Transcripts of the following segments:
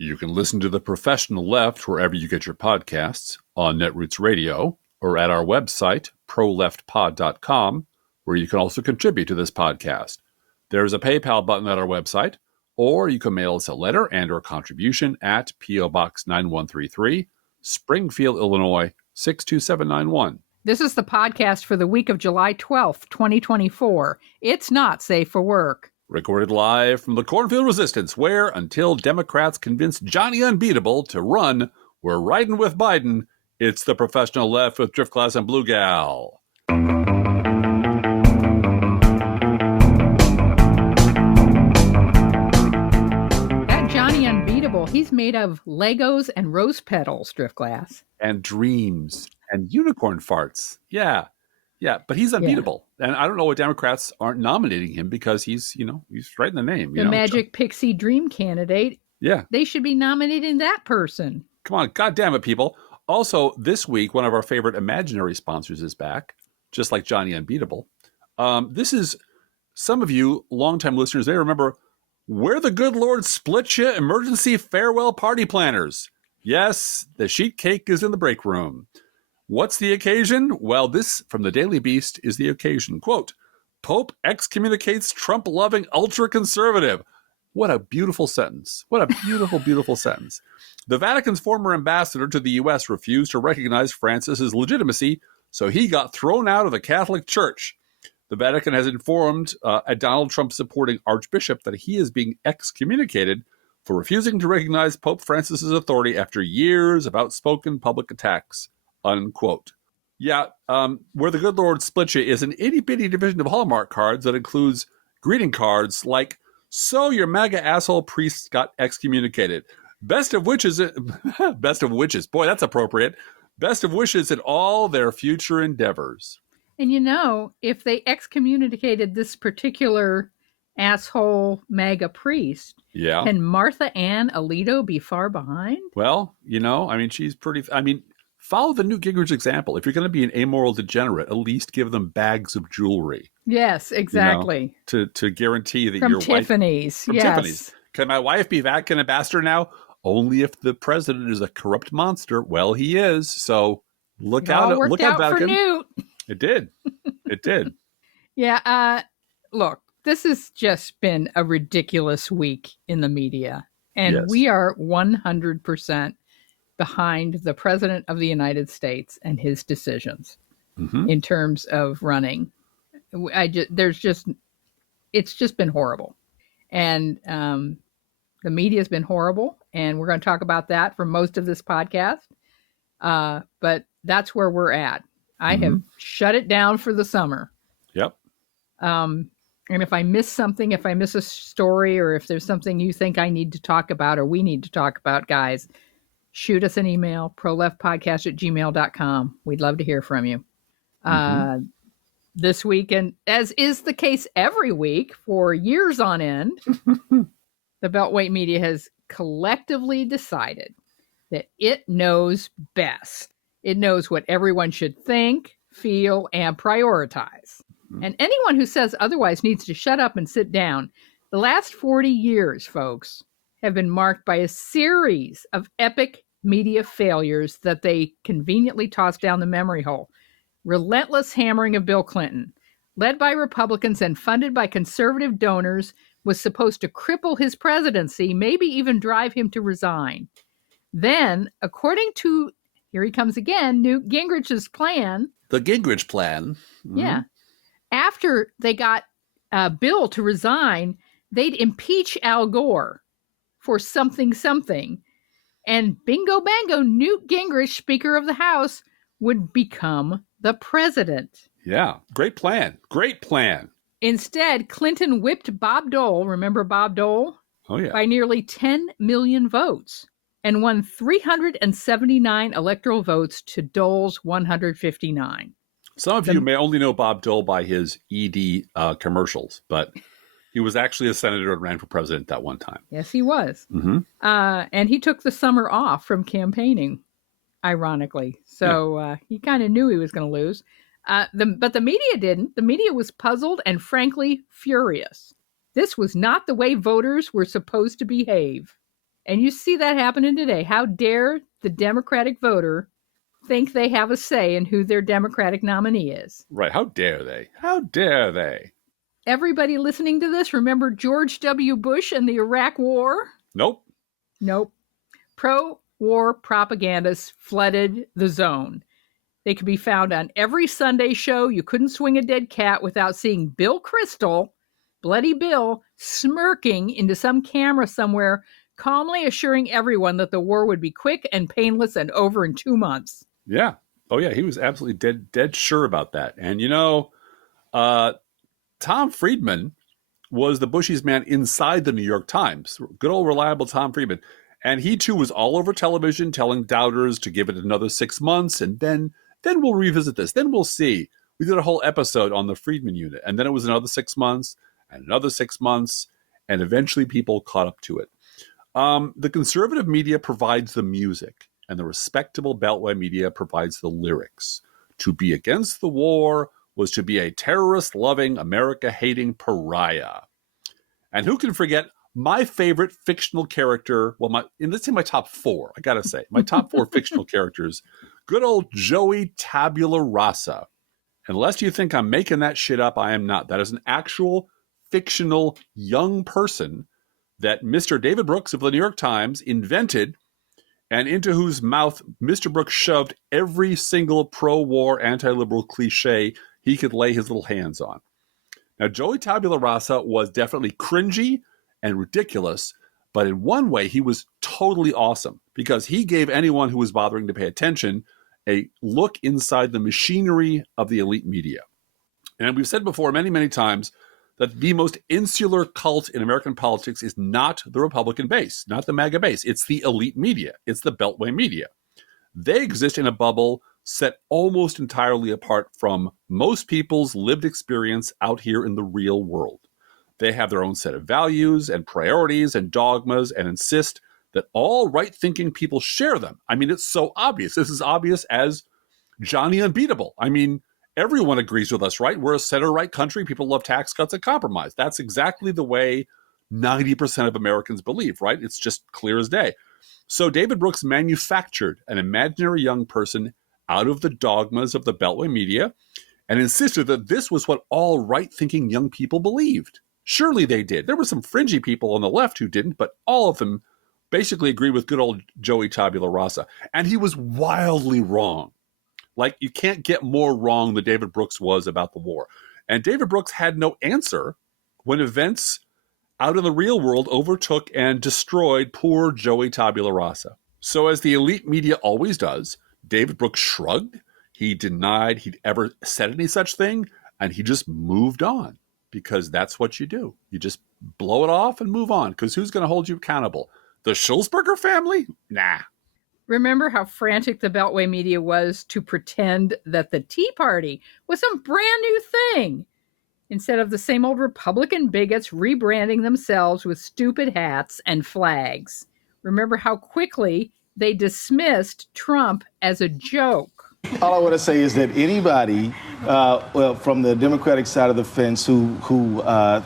You can listen to The Professional Left wherever you get your podcasts, on Netroots Radio, or at our website, proleftpod.com, where you can also contribute to this podcast. There's a PayPal button at our website, or you can mail us a letter and or contribution at P.O. Box 9133, Springfield, Illinois, 62791. This is the podcast for the week of July 12th, 2024. It's not safe for work. Recorded live from the Cornfield Resistance, where, until Democrats convince Johnny Unbeatable to run, we're riding with Biden. It's The Professional Left with Driftglass and Blue Gal. That Johnny Unbeatable, he's made of Legos and rose petals, Driftglass. And dreams and unicorn farts. Yeah, but he's unbeatable. Yeah. And I don't know why Democrats aren't nominating him, because he's right in the name. The magic pixie dream candidate. Yeah. They should be nominating that person. Come on, God damn it, people. Also, this week, one of our favorite imaginary sponsors is back, just like Johnny Unbeatable. This is, some of you longtime listeners, they remember, Where the Good Lord Split Ya Emergency Farewell Party Planners. Yes, the sheet cake is in the break room. What's the occasion? Well, this, from the Daily Beast, is the occasion. Quote, Pope excommunicates Trump-loving ultra-conservative. What a beautiful sentence. What a beautiful, beautiful sentence. The Vatican's former ambassador to the U.S. refused to recognize Francis's legitimacy, so he got thrown out of the Catholic Church. The Vatican has informed a Donald Trump-supporting archbishop that he is being excommunicated for refusing to recognize Pope Francis's authority after years of outspoken public attacks. Unquote. Yeah, Where the Good Lord Split Ya is an itty-bitty division of Hallmark cards that includes greeting cards like, so your MAGA asshole priest got excommunicated. Best of wishes, boy, that's appropriate. Best of wishes in all their future endeavors. And if they excommunicated this particular asshole MAGA priest, can Martha Ann Alito be far behind? Well, she's pretty, follow the Newt Gingrich example. If you're going to be an amoral degenerate, at least give them bags of jewelry. Yes, exactly. To guarantee that from your Tiffany's. Wife... From yes. Tiffany's. Can my wife be Vatican ambassador now? Only if the president is a corrupt monster. Well, he is. So look out. Look out, Vatican. For Newt. It did. It did. Yeah. Look, this has just been a ridiculous week in the media. And we are 100% behind the president of the United States and his decisions in terms of running. It's just been horrible. And the media has been horrible. And we're going to talk about that for most of this podcast. But that's where we're at. I have shut it down for the summer. Yep. And if I miss something, if I miss a story, or if there's something you think I need to talk about or we need to talk about, guys, shoot us an email, proleftpodcast@gmail.com. We'd love to hear from you. This week, and as is the case every week for years on end, the Beltway media has collectively decided that it knows best. It knows what everyone should think, feel, and prioritize. And anyone who says otherwise needs to shut up and sit down. The last 40 years, folks, have been marked by a series of epic media failures that they conveniently tossed down the memory hole. Relentless hammering of Bill Clinton, led by Republicans and funded by conservative donors, was supposed to cripple his presidency, maybe even drive him to resign. Then, according to, here he comes again, Newt Gingrich's plan. The Gingrich plan. Yeah. After they got Bill to resign, they'd impeach Al Gore for something. And bingo bango, Newt Gingrich, Speaker of the House, would become the president. Yeah. Great plan. Instead, Clinton whipped Bob Dole, remember Bob Dole? Oh, yeah. By nearly 10 million votes and won 379 electoral votes to Dole's 159. Some of you may only know Bob Dole by his ED commercials, but he was actually a senator and ran for president that one time. Yes, he was. And he took the summer off from campaigning, ironically. So he kind of knew he was going to lose. But the media didn't. The media was puzzled and frankly furious. This was not the way voters were supposed to behave. And you see that happening today. How dare the Democratic voter think they have a say in who their Democratic nominee is? Right. How dare they? How dare they? Everybody listening to this, remember George W. Bush and the Iraq War? Nope. Nope. Pro-war propagandists flooded the zone. They could be found on every Sunday show. You couldn't swing a dead cat without seeing Bill Kristol, Bloody Bill, smirking into some camera somewhere, calmly assuring everyone that the war would be quick and painless and over in 2 months. Yeah. Oh, yeah. He was absolutely dead sure about that. And, Tom Friedman was the Bushy's man inside the New York Times. Good old reliable Tom Friedman. And he, too, was all over television telling doubters to give it another 6 months. And then we'll revisit this. Then we'll see. We did a whole episode on the Friedman unit. And then it was another 6 months and another 6 months. And eventually people caught up to it. The conservative media provides the music. And the respectable Beltway media provides the lyrics. To be against the war was to be a terrorist-loving, America-hating pariah. And who can forget my favorite fictional character? Well, let's say my top 4, I gotta say. My top 4 fictional characters. Good old Joey Tabula Rasa. Unless you think I'm making that shit up, I am not. That is an actual fictional young person that Mr. David Brooks of the New York Times invented, and into whose mouth Mr. Brooks shoved every single pro-war, anti-liberal cliche he could lay his little hands on. Now, Joey Tabula Rasa was definitely cringy and ridiculous, but in one way, he was totally awesome because he gave anyone who was bothering to pay attention a look inside the machinery of the elite media. And we've said before many, many times that the most insular cult in American politics is not the Republican base, not the MAGA base. It's the elite media. It's the Beltway media. They exist in a bubble set almost entirely apart from most people's lived experience out here in the real world. They have their own set of values and priorities and dogmas and insist that all right-thinking people share them. I mean, it's so obvious. This is obvious as Johnny Unbeatable. I mean, everyone agrees with us, right? We're a center-right country. People love tax cuts and compromise. That's exactly the way 90% of Americans believe, right? It's just clear as day. So David Brooks manufactured an imaginary young person out of the dogmas of the Beltway media and insisted that this was what all right-thinking young people believed. Surely they did. There were some fringy people on the left who didn't, but all of them basically agreed with good old Joey Tabula Rasa. And he was wildly wrong. Like, you can't get more wrong than David Brooks was about the war. And David Brooks had no answer when events out in the real world overtook and destroyed poor Joey Tabula Rasa. So as the elite media always does, David Brooks shrugged. He denied he'd ever said any such thing, and he just moved on because that's what you do. You just blow it off and move on because who's going to hold you accountable? The Schulzberger family? Nah. Remember how frantic the Beltway media was to pretend that the Tea Party was some brand new thing, instead of the same old Republican bigots rebranding themselves with stupid hats and flags. Remember how quickly they dismissed Trump as a joke. All I want to say is that anybody, from the Democratic side of the fence who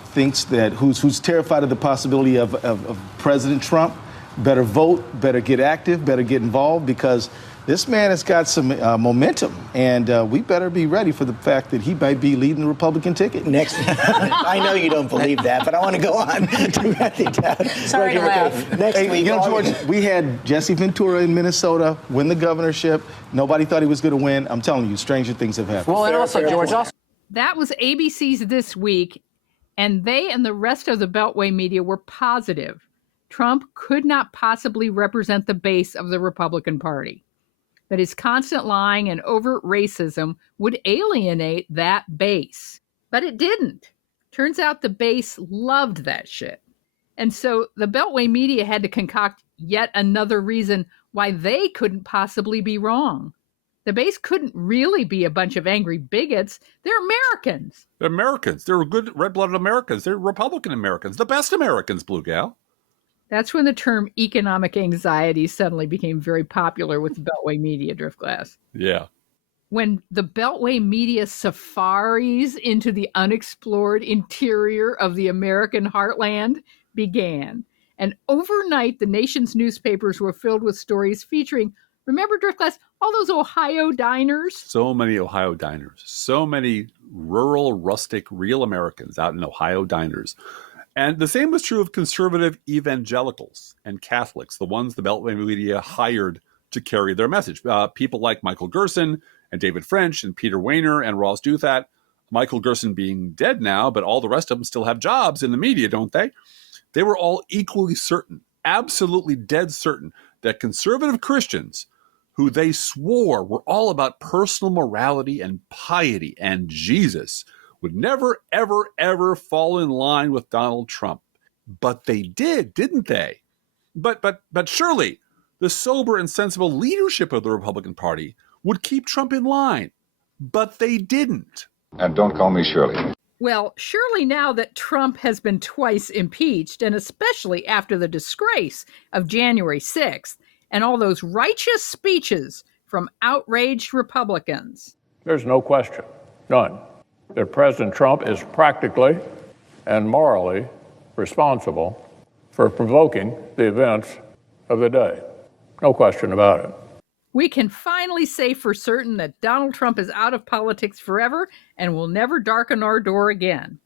thinks that, who's terrified of the possibility of President Trump, better vote, better get active, better get involved, because this man has got some momentum, and we better be ready for the fact that he might be leading the Republican ticket. Next, I know you don't believe that, but I want to go on to write it down. Sorry to laugh. Next week, George, we had Jesse Ventura in Minnesota win the governorship. Nobody thought he was going to win. I'm telling you, stranger things have happened. Well, and also, George, that was ABC's This Week, and they and the rest of the Beltway media were positive Trump could not possibly represent the base of the Republican Party, that his constant lying and overt racism would alienate that base. But it didn't. Turns out the base loved that shit. And so the Beltway media had to concoct yet another reason why they couldn't possibly be wrong. The base couldn't really be a bunch of angry bigots. They're Americans. They're Americans. They're good red-blooded Americans. They're Republican Americans. The best Americans, Blue Gal. That's when the term economic anxiety suddenly became very popular with the Beltway media, Driftglass. Yeah. When the Beltway media safaris into the unexplored interior of the American heartland began, And overnight, the nation's newspapers were filled with stories featuring, remember, Driftglass, all those Ohio diners? So many Ohio diners. So many rural, rustic, real Americans out in Ohio diners. And the same was true of conservative evangelicals and Catholics, the ones the Beltway media hired to carry their message. People like Michael Gerson and David French and Peter Wehner and Ross Douthat. Michael Gerson being dead now, but all the rest of them still have jobs in the media, don't they? They were all equally certain, absolutely dead certain, that conservative Christians, who they swore were all about personal morality and piety and Jesus, would never, ever, ever fall in line with Donald Trump. But they did, didn't they? But surely the sober and sensible leadership of the Republican Party would keep Trump in line. But they didn't. And don't call me Shirley. Well, surely now that Trump has been twice impeached, and especially after the disgrace of January 6th and all those righteous speeches from outraged Republicans. There's no question, none, that President Trump is practically and morally responsible for provoking the events of the day. No question about it. We can finally say for certain that Donald Trump is out of politics forever and will never darken our door again.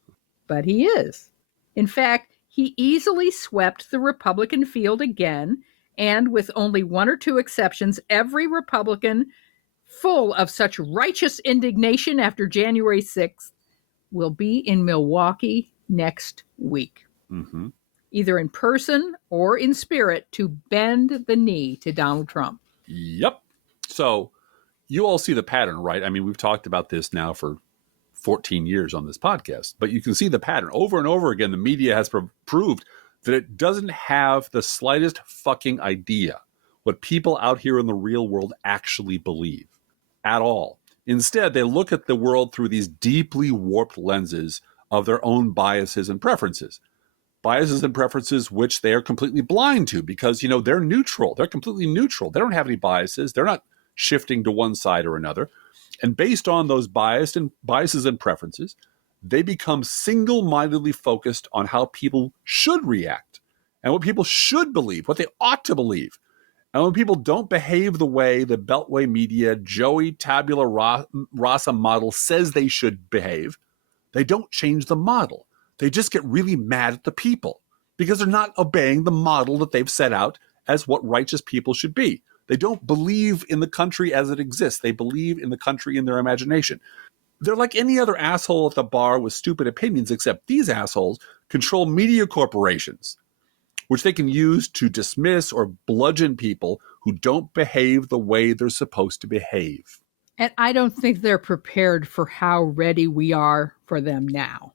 But he is. In fact, he easily swept the Republican field again, and with only one or two exceptions, every Republican full of such righteous indignation after January 6th will be in Milwaukee next week. Mm-hmm. Either in person or in spirit, to bend the knee to Donald Trump. Yep. So you all see the pattern, right? I mean, we've talked about this now for 14 years on this podcast, but you can see the pattern over and over again. The media has proved that it doesn't have the slightest fucking idea what people out here in the real world actually believe at all. Instead, they look at the world through these deeply warped lenses of their own biases and preferences. Biases and preferences which they are completely blind to because, you know, they're neutral. They're completely neutral. They don't have any biases. They're not shifting to one side or another. And based on those biases and preferences, they become single-mindedly focused on how people should react and what people should believe, what they ought to believe. And when people don't behave the way the Beltway media, Joey Tabula Rasa model says they should behave, they don't change the model. They just get really mad at the people because they're not obeying the model that they've set out as what righteous people should be. They don't believe in the country as it exists. They believe in the country in their imagination. They're like any other asshole at the bar with stupid opinions, except these assholes control media corporations, which they can use to dismiss or bludgeon people who don't behave the way they're supposed to behave. And I don't think they're prepared for how ready we are for them now.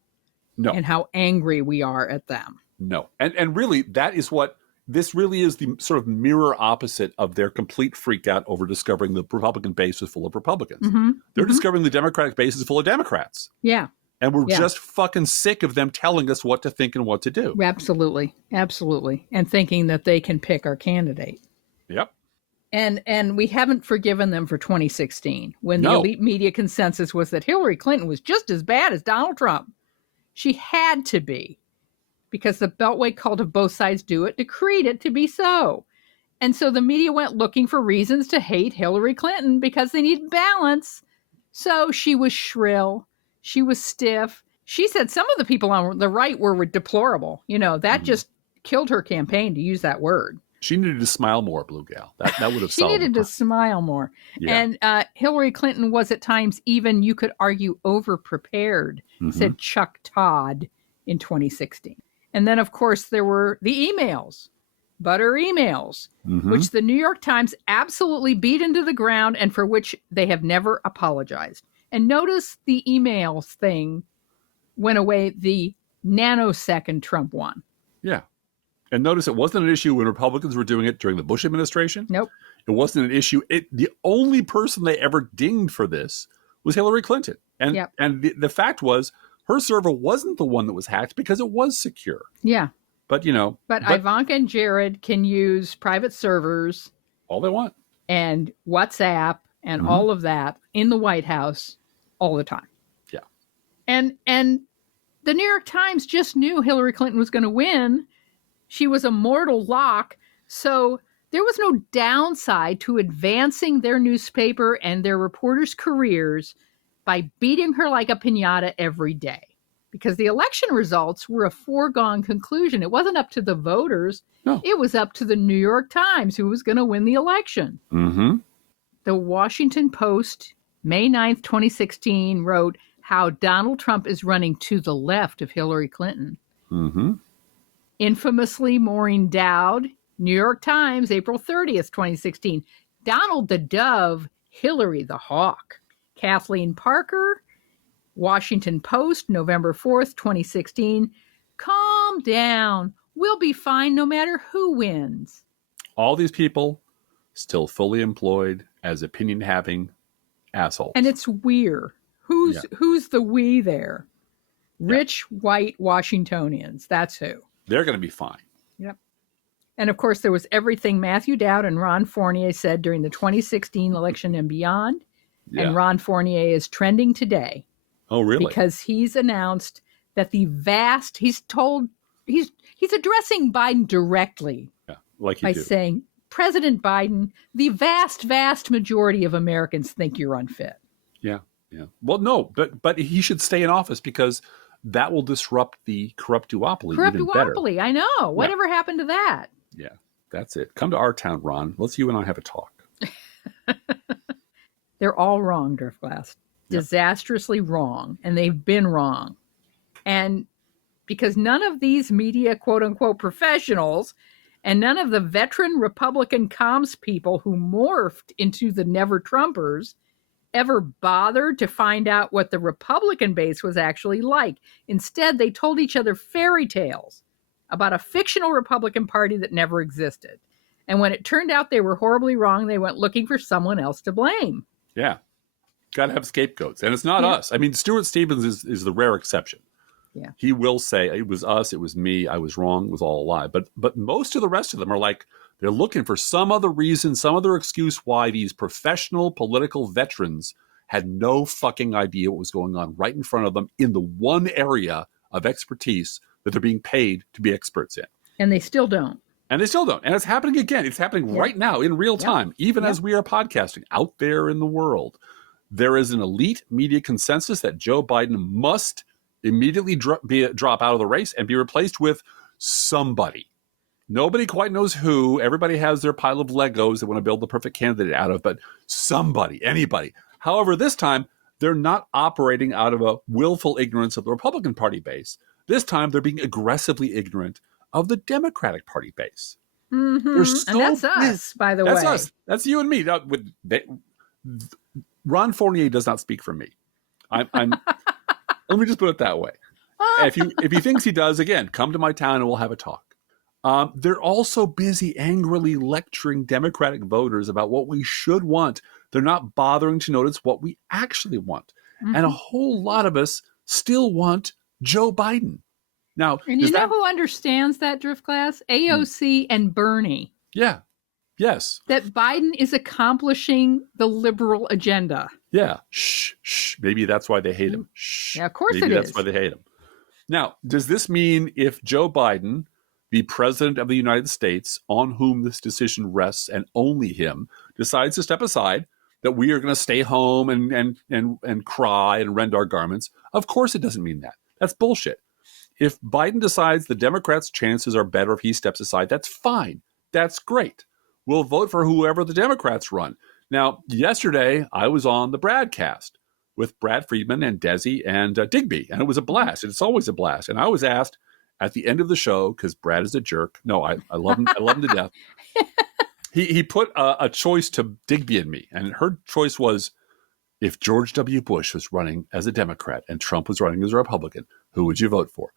No. And how angry we are at them. No. And really, that is what this really is, the sort of mirror opposite of their complete freak out over discovering the Republican base is full of Republicans. Mm-hmm. They're discovering the Democratic base is full of Democrats. Yeah. And we're just fucking sick of them telling us what to think and what to do. Absolutely. Absolutely. And thinking that they can pick our candidate. Yep. And we haven't forgiven them for 2016, when the elite media consensus was that Hillary Clinton was just as bad as Donald Trump. She had to be, because the Beltway cult of both sides do it decreed it to be so. And so the media went looking for reasons to hate Hillary Clinton because they needed balance. So she was shrill. She was stiff. She said some of the people on the right were deplorable. You know, that just killed her campaign, to use that word. She needed to smile more, Blue Gal. That would have She needed to smile more. Yeah. And Hillary Clinton was at times even, you could argue, over-prepared, said Chuck Todd in 2016. And then, of course, there were the emails, butter emails, which the New York Times absolutely beat into the ground and for which they have never apologized. And notice the emails thing went away the nanosecond Trump won. Yeah. And notice it wasn't an issue when Republicans were doing it during the Bush administration. Nope. It wasn't an issue. The only person they ever dinged for this was Hillary Clinton. And the fact was, her server wasn't the one that was hacked because it was secure. Yeah. But, you know. But Ivanka and Jared can use private servers. All they want. And WhatsApp and all of that in the White House all the time. Yeah. And the New York Times just knew Hillary Clinton was going to win. She was a mortal lock, so there was no downside to advancing their newspaper and their reporters' careers by beating her like a piñata every day. Because the election results were a foregone conclusion. It wasn't up to the voters. No. It was up to the New York Times who was going to win the election. Mm-hmm. The Washington Post, May 9th, 2016, wrote how Donald Trump is running to the left of Hillary Clinton. Mm-hmm. Infamously, Maureen Dowd, New York Times, April 30th, 2016, Donald the Dove, Hillary the Hawk. Kathleen Parker, Washington Post, November 4th, 2016, calm down. We'll be fine no matter who wins. All these people still fully employed as opinion-having assholes. And it's we're. Who's the we there? Rich, white Washingtonians. That's who. They're going to be fine. Yep. And of course, there was everything Matthew Dowd and Ron Fournier said during the 2016 election and beyond. Yeah. And Ron Fournier is trending today. Oh, really? Because he's announced that he's addressing Biden directly. Yeah, like you by do. saying, President Biden, the vast majority of Americans think you're unfit. Yeah. Well, no, but he should stay in office because that will disrupt the corrupt duopoly even better. Corrupt duopoly, I know. Whatever happened to that? Yeah, that's it. Come to our town, Ron. Let's you and I have a talk. They're all wrong, Driftglass. Disastrously wrong. And they've been wrong. And because none of these media, quote unquote, professionals and none of the veteran Republican comms people who morphed into the never Trumpers ever bothered to find out what the Republican base was actually like. Instead, they told each other fairy tales about a fictional Republican Party that never existed. And when it turned out they were horribly wrong, they went looking for someone else to blame. Yeah. Got to have scapegoats. And it's not us. I mean, Stuart Stevens is the rare exception. Yeah. He will say, it was us, it was me, I was wrong, it was all a lie. But most of the rest of them are like, they're looking for some other reason, some other excuse why these professional political veterans had no fucking idea what was going on right in front of them in the one area of expertise that they're being paid to be experts in. And they still don't. And they still don't. And it's happening again. It's happening right now in real time, even as we are podcasting out there in the world. There is an elite media consensus that Joe Biden must immediately drop out of the race and be replaced with somebody. Nobody quite knows who. Everybody has their pile of Legos they want to build the perfect candidate out of, but somebody, anybody. However, this time, they're not operating out of a willful ignorance of the Republican Party base. This time, they're being aggressively ignorant of the Democratic Party base. Mm-hmm. And that's us, by the way. That's us. That's you and me. Ron Fournier does not speak for me. I'm let me just put it that way. If he thinks he does, again, come to my town and we'll have a talk. They're also busy angrily lecturing Democratic voters about what we should want. They're not bothering to notice what we actually want. Mm-hmm. And a whole lot of us still want Joe Biden. Now, and you know who understands that, Driftglass? AOC and Bernie. Yeah. Yes. That Biden is accomplishing the liberal agenda. Yeah. Shh. Maybe that's why they hate him. Shh. Yeah, of course Maybe it that's is. why they hate him. Now, does this mean if Joe Biden, the president of the United States, on whom this decision rests and only him, decides to step aside, that we are going to stay home and cry and rend our garments? Of course it doesn't mean that. That's bullshit. If Biden decides the Democrats' chances are better if he steps aside, that's fine. That's great. We'll vote for whoever the Democrats run. Now, yesterday, I was on the Bradcast with Brad Friedman and Desi and Digby, and it was a blast. It's always a blast. And I was asked at the end of the show, because Brad is a jerk. No, I love him. I love him to death. He put a choice to Digby and me, and her choice was, if George W. Bush was running as a Democrat and Trump was running as a Republican, who would you vote for?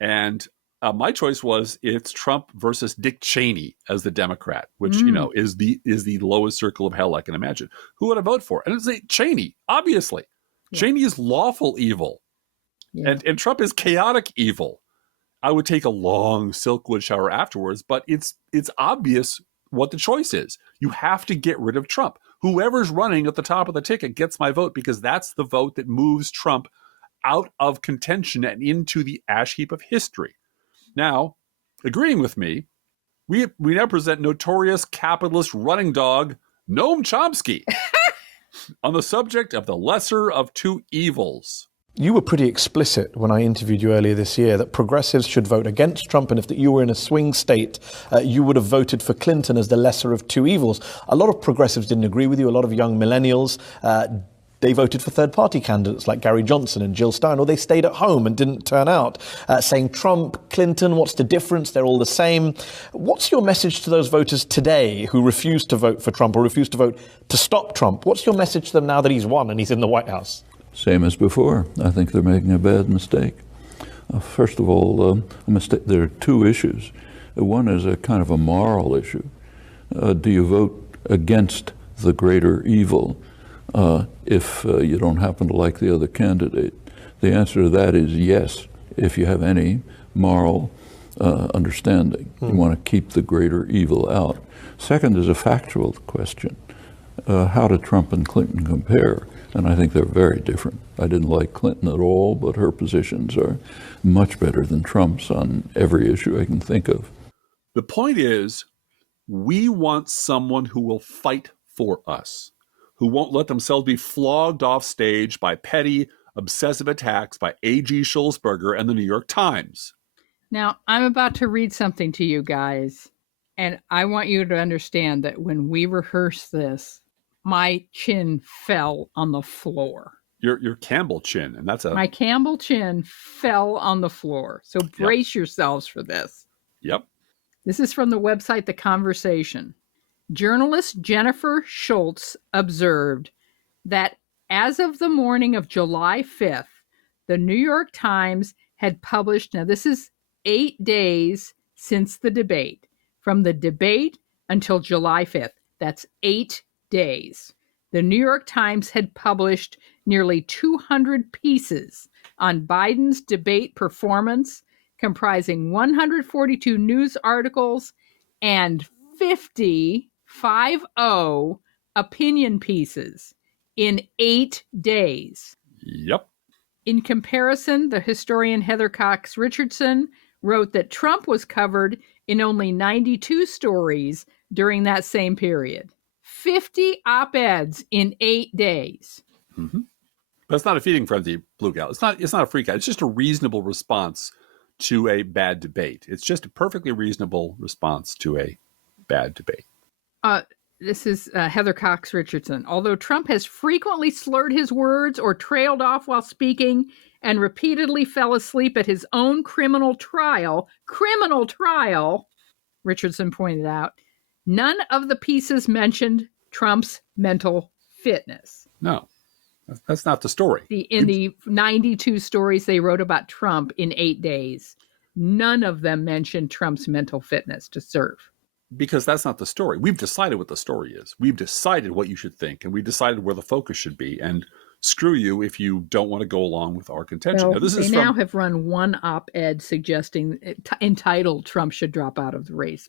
And my choice was, it's Trump versus Dick Cheney as the Democrat, which is the lowest circle of hell I can imagine. Who would I vote for? And it's Cheney, obviously. Yeah. Cheney is lawful evil, and Trump is chaotic evil. I would take a long Silkwood shower afterwards, but it's obvious what the choice is. You have to get rid of Trump. Whoever's running at the top of the ticket gets my vote, because that's the vote that moves Trump out of contention and into the ash heap of history. Now, Agreeing with me, we now present notorious capitalist running dog Noam Chomsky on the subject of the lesser of two evils. You were pretty explicit when I interviewed you earlier this year that progressives should vote against Trump, and if that you were in a swing state, you would have voted for Clinton as the lesser of two evils. A lot of progressives didn't agree with you. A lot of young millennials, they voted for third-party candidates like Gary Johnson and Jill Stein, or they stayed at home and didn't turn out, saying Trump, Clinton, what's the difference? They're all the same. What's your message to those voters today who refuse to vote for Trump or refuse to vote to stop Trump? What's your message to them now that he's won and he's in the White House? Same as before. I think they're making a bad mistake. First of all, there are two issues. One is a kind of a moral issue. Do you vote against the greater evil if you don't happen to like the other candidate? The answer to that is yes, if you have any moral understanding. You want to keep the greater evil out. Second is a factual question. How do Trump and Clinton compare? And I think they're very different. I didn't like Clinton at all, but her positions are much better than Trump's on every issue I can think of. The point is, we want someone who will fight for us, who won't let themselves be flogged off stage by petty, obsessive attacks by A.G. Schulzberger and the New York Times. Now, I'm about to read something to you guys, and I want you to understand that when we rehearsed this, my chin fell on the floor. Your Campbell chin, and that's My Campbell chin fell on the floor. So brace yourselves for this. Yep. This is from the website The Conversation. Journalist Jennifer Schultz observed that as of the morning of July 5th, the New York Times had published, now this is 8 days since the debate, from the debate until July 5th. That's 8 days. The New York Times had published nearly 200 pieces on Biden's debate performance, comprising 142 news articles and 50 opinion pieces in 8 days. Yep. In comparison, the historian Heather Cox Richardson wrote that Trump was covered in only 92 stories during that same period. 50 op-eds in 8 days. Mm-hmm. But it's not a feeding frenzy, Blue Gal. It's not a freak out. It's just a reasonable response to a bad debate. It's just a perfectly reasonable response to a bad debate. This is Heather Cox Richardson. Although Trump has frequently slurred his words or trailed off while speaking and repeatedly fell asleep at his own criminal trial, Richardson pointed out, none of the pieces mentioned Trump's mental fitness. No, that's not the story. In the 92 stories they wrote about Trump in 8 days, none of them mentioned Trump's mental fitness to serve. Because that's not the story. We've decided what the story is. We've decided what you should think, and we decided where the focus should be. And screw you if you don't want to go along with our contention. Well, they now have run one op-ed suggesting, entitled "Trump Should Drop Out of the Race,"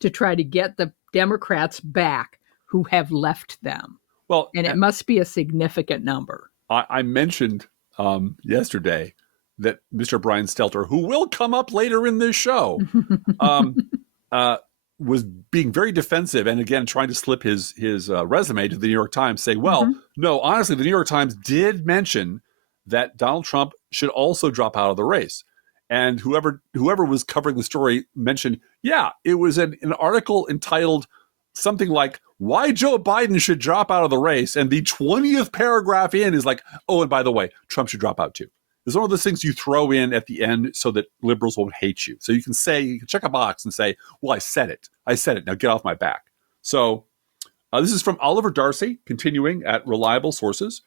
to try to get the Democrats back who have left them. Well, and it must be a significant number. I mentioned yesterday that Mr. Brian Stelter, who will come up later in this show, was being very defensive and again trying to slip his resume to the New York Times, say, well, no, honestly, the New York Times did mention that Donald Trump should also drop out of the race. And whoever was covering the story mentioned, it was an article entitled something like "Why Joe Biden Should Drop Out of the Race," and the 20th paragraph in is like, oh, and by the way, Trump should drop out too. It's one of those things you throw in at the end so that liberals won't hate you. So you can check a box and say, well, I said it. Now get off my back. So this is from Oliver Darcy, continuing at reliable sources.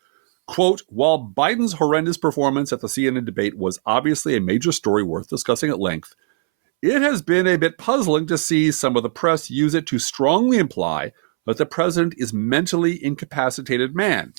Quote, while Biden's horrendous performance at the CNN debate was obviously a major story worth discussing at length, it has been a bit puzzling to see some of the press use it to strongly imply that the president is mentally incapacitated man.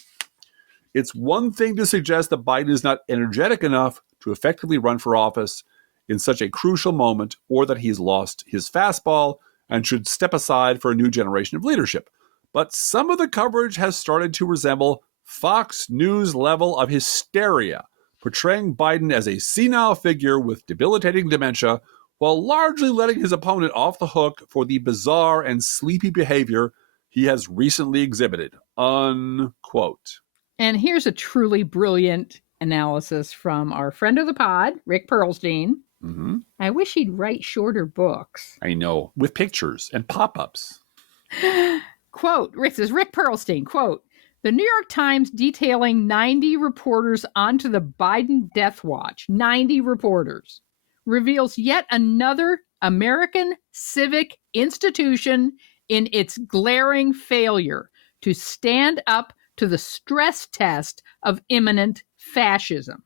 It's one thing to suggest that Biden is not energetic enough to effectively run for office in such a crucial moment, or that he's lost his fastball and should step aside for a new generation of leadership. But some of the coverage has started to resemble Fox News level of hysteria, portraying Biden as a senile figure with debilitating dementia, while largely letting his opponent off the hook for the bizarre and sleepy behavior he has recently exhibited. Unquote. And here's a truly brilliant analysis from our friend of the pod, Rick Perlstein. Mm-hmm. I wish he'd write shorter books. I know, with pictures and pop-ups. Quote, Rick Perlstein, quote, the New York Times detailing 90 reporters onto the Biden death watch, 90 reporters, reveals yet another American civic institution in its glaring failure to stand up to the stress test of imminent fascism.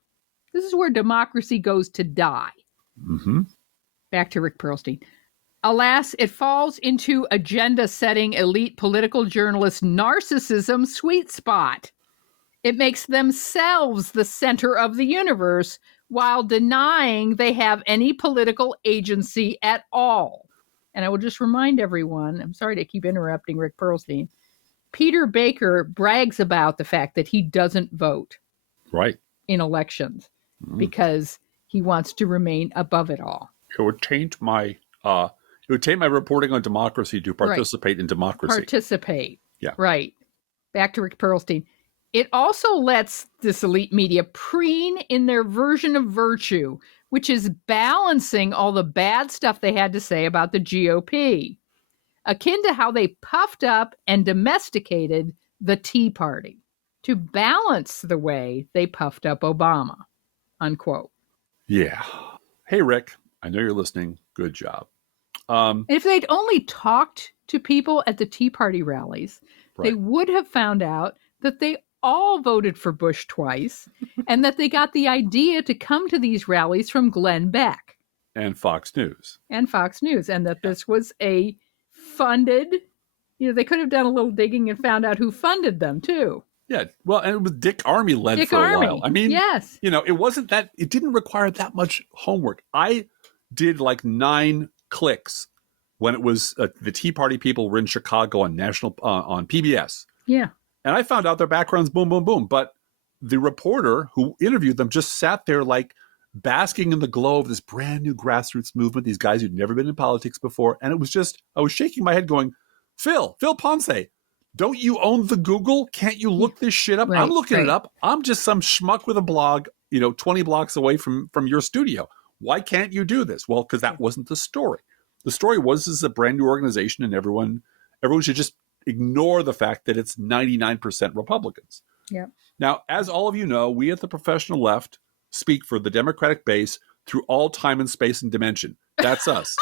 This is where democracy goes to die. Mm-hmm. Back to Rick Perlstein. Alas, it falls into agenda-setting elite political journalists' narcissism sweet spot. It makes themselves the center of the universe while denying they have any political agency at all. And I will just remind everyone, I'm sorry to keep interrupting Rick Perlstein, Peter Baker brags about the fact that he doesn't vote in elections because he wants to remain above it all. It would taint my reporting on democracy to participate in democracy. Participate. Yeah. Right. Back to Rick Perlstein. It also lets this elite media preen in their version of virtue, which is balancing all the bad stuff they had to say about the GOP, akin to how they puffed up and domesticated the Tea Party to balance the way they puffed up Obama, unquote. Yeah. Hey, Rick, I know you're listening. Good job. If they'd only talked to people at the Tea Party rallies, they would have found out that they all voted for Bush twice and that they got the idea to come to these rallies from Glenn Beck. And Fox News. And that this was a funded, they could have done a little digging and found out who funded them too. Yeah, well, and it was Dick Armey led for a while. I mean, yes. It didn't require that much homework. I did like 9 clicks when it was the Tea Party people were in Chicago on on PBS. Yeah. And I found out their backgrounds, boom, boom, boom. But the reporter who interviewed them just sat there like basking in the glow of this brand new grassroots movement, these guys who'd never been in politics before. And it was just, I was shaking my head going, Phil Ponce, don't you own the Google? Can't you look this shit up? I'm looking it up. I'm just some schmuck with a blog, 20 blocks away from your studio. Why can't you do this? Well, because that wasn't the story. The story was this is a brand new organization and everyone should just ignore the fact that it's 99% Republicans. Yeah. Now, as all of you know, we at the professional left speak for the Democratic base through all time and space and dimension. That's us.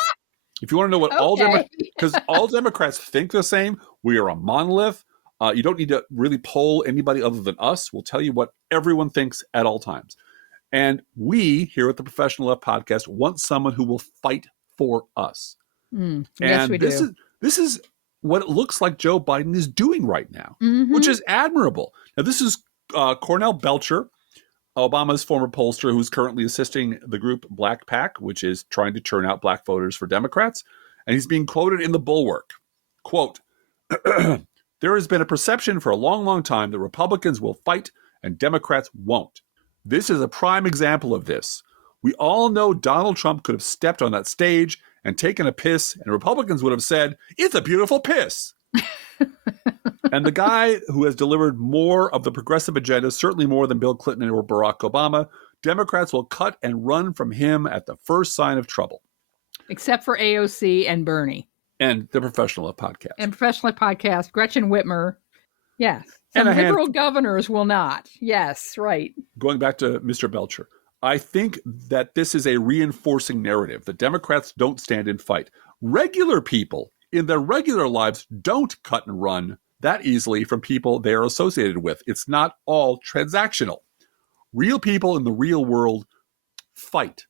If you want to know what because all Democrats think the same, we are a monolith. You don't need to really poll anybody other than us. We'll tell you what everyone thinks at all times. And we here at the Professional Left Podcast want someone who will fight for us. Yes, we do. This is what it looks like Joe Biden is doing right now, which is admirable. Now, this is Cornell Belcher, Obama's former pollster, who's currently assisting the group Black PAC, which is trying to turn out black voters for Democrats. And he's being quoted in the Bulwark. Quote, there has been a perception for a long, long time that Republicans will fight and Democrats won't. This is a prime example of this. We all know Donald Trump could have stepped on that stage and taken a piss, and Republicans would have said, it's a beautiful piss. And the guy who has delivered more of the progressive agenda, certainly more than Bill Clinton or Barack Obama, Democrats will cut and run from him at the first sign of trouble. Except for AOC and Bernie. And the Professional Left Podcast. And Professional Left Podcast, Gretchen Whitmer. Yes. Some liberal governors will not. Yes, right. Going back to Mr. Belcher, I think that this is a reinforcing narrative that Democrats don't stand and fight. Regular people in their regular lives don't cut and run that easily from people they are associated with. It's not all transactional. Real people in the real world fight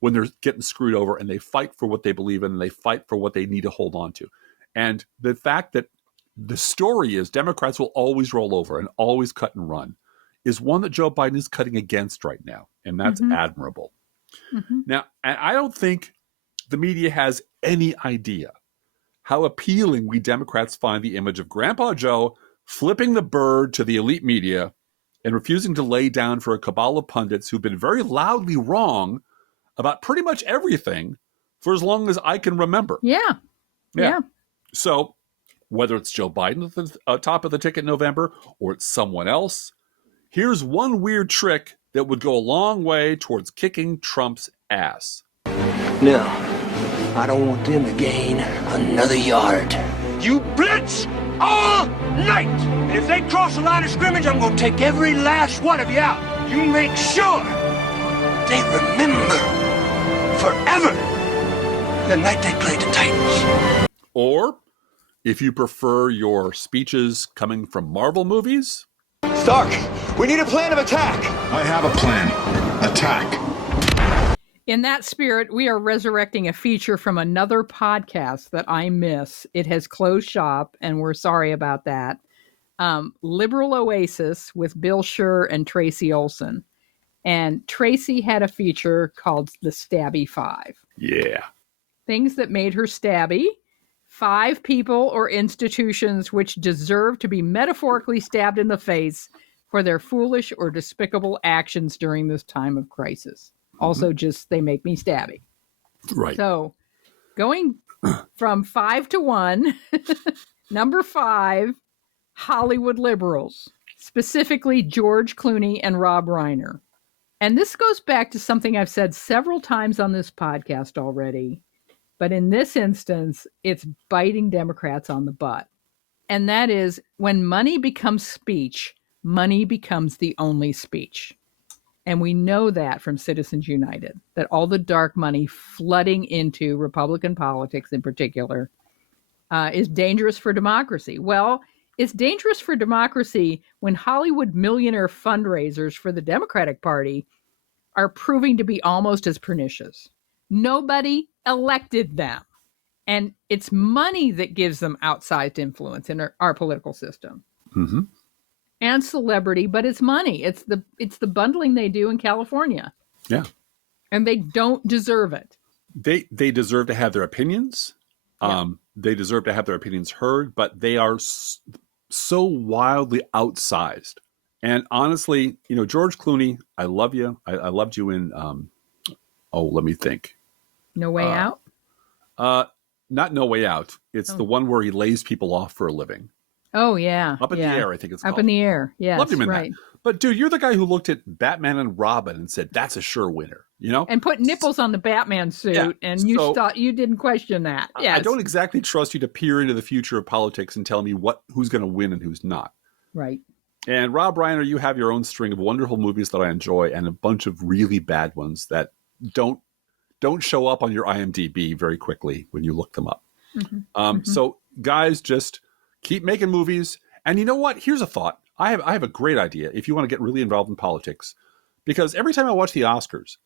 when they're getting screwed over, and they fight for what they believe in, and they fight for what they need to hold on to. And the fact that the story is Democrats will always roll over and always cut and run is one that Joe Biden is cutting against right now. And that's admirable. Now, and I don't think the media has any idea how appealing we Democrats find the image of Grandpa Joe flipping the bird to the elite media and refusing to lay down for a cabal of pundits who've been very loudly wrong about pretty much everything for as long as I can remember. Yeah. So whether it's Joe Biden at the top of the ticket in November or it's someone else, here's one weird trick that would go a long way towards kicking Trump's ass. No, I don't want them to gain another yard. You blitz all night! And if they cross the line of scrimmage, I'm gonna take every last one of you out. You make sure they remember forever the night they played the Titans. Or, if you prefer your speeches coming from Marvel movies, Stark, we need a plan of attack. I have a plan. Attack. In that spirit, we are resurrecting a feature from another podcast that I miss. It has closed shop, and we're sorry about that. Liberal Oasis with Bill Schur and Tracy Olson. And Tracy had a feature called The Stabby Five. yeah. Things that made her stabby. 5 people or institutions which deserve to be metaphorically stabbed in the face for their foolish or despicable actions during this time of crisis. Also, just they make me stabby. Right. So, going from 5 to 1, number 5, Hollywood liberals, specifically George Clooney and Rob Reiner. And this goes back to something I've said several times on this podcast already. But in this instance, it's biting Democrats on the butt. And that is when money becomes speech, money becomes the only speech. And we know that from Citizens United, that all the dark money flooding into Republican politics in particular is dangerous for democracy. Well, it's dangerous for democracy when Hollywood millionaire fundraisers for the Democratic Party are proving to be almost as pernicious. Nobody elected them. And it's money that gives them outsized influence in our political system. Mm-hmm. And celebrity, but it's money. It's the bundling they do in California. Yeah. And they don't deserve it. They deserve to have their opinions. They deserve to have their opinions heard, but they are so wildly outsized. And honestly, George Clooney, I love you. I loved you in, let me think. No Way Out? Not No Way Out. It's the one where he lays people off for a living. Oh, yeah. Up in the Air, I think it's called. Up in the Air, yes. Loved him in right. that. But dude, you're the guy who looked at Batman and Robin and said, that's a sure winner, And put nipples on the Batman suit, and you didn't question that. Yes. I don't exactly trust you to peer into the future of politics and tell me who's going to win and who's not. Right. And Rob Reiner, you have your own string of wonderful movies that I enjoy and a bunch of really bad ones that don't show up on your IMDb very quickly when you look them up. Mm-hmm. So guys, just keep making movies. And you know what? Here's a thought. I have a great idea if you want to get really involved in politics, because every time I watch the Oscars,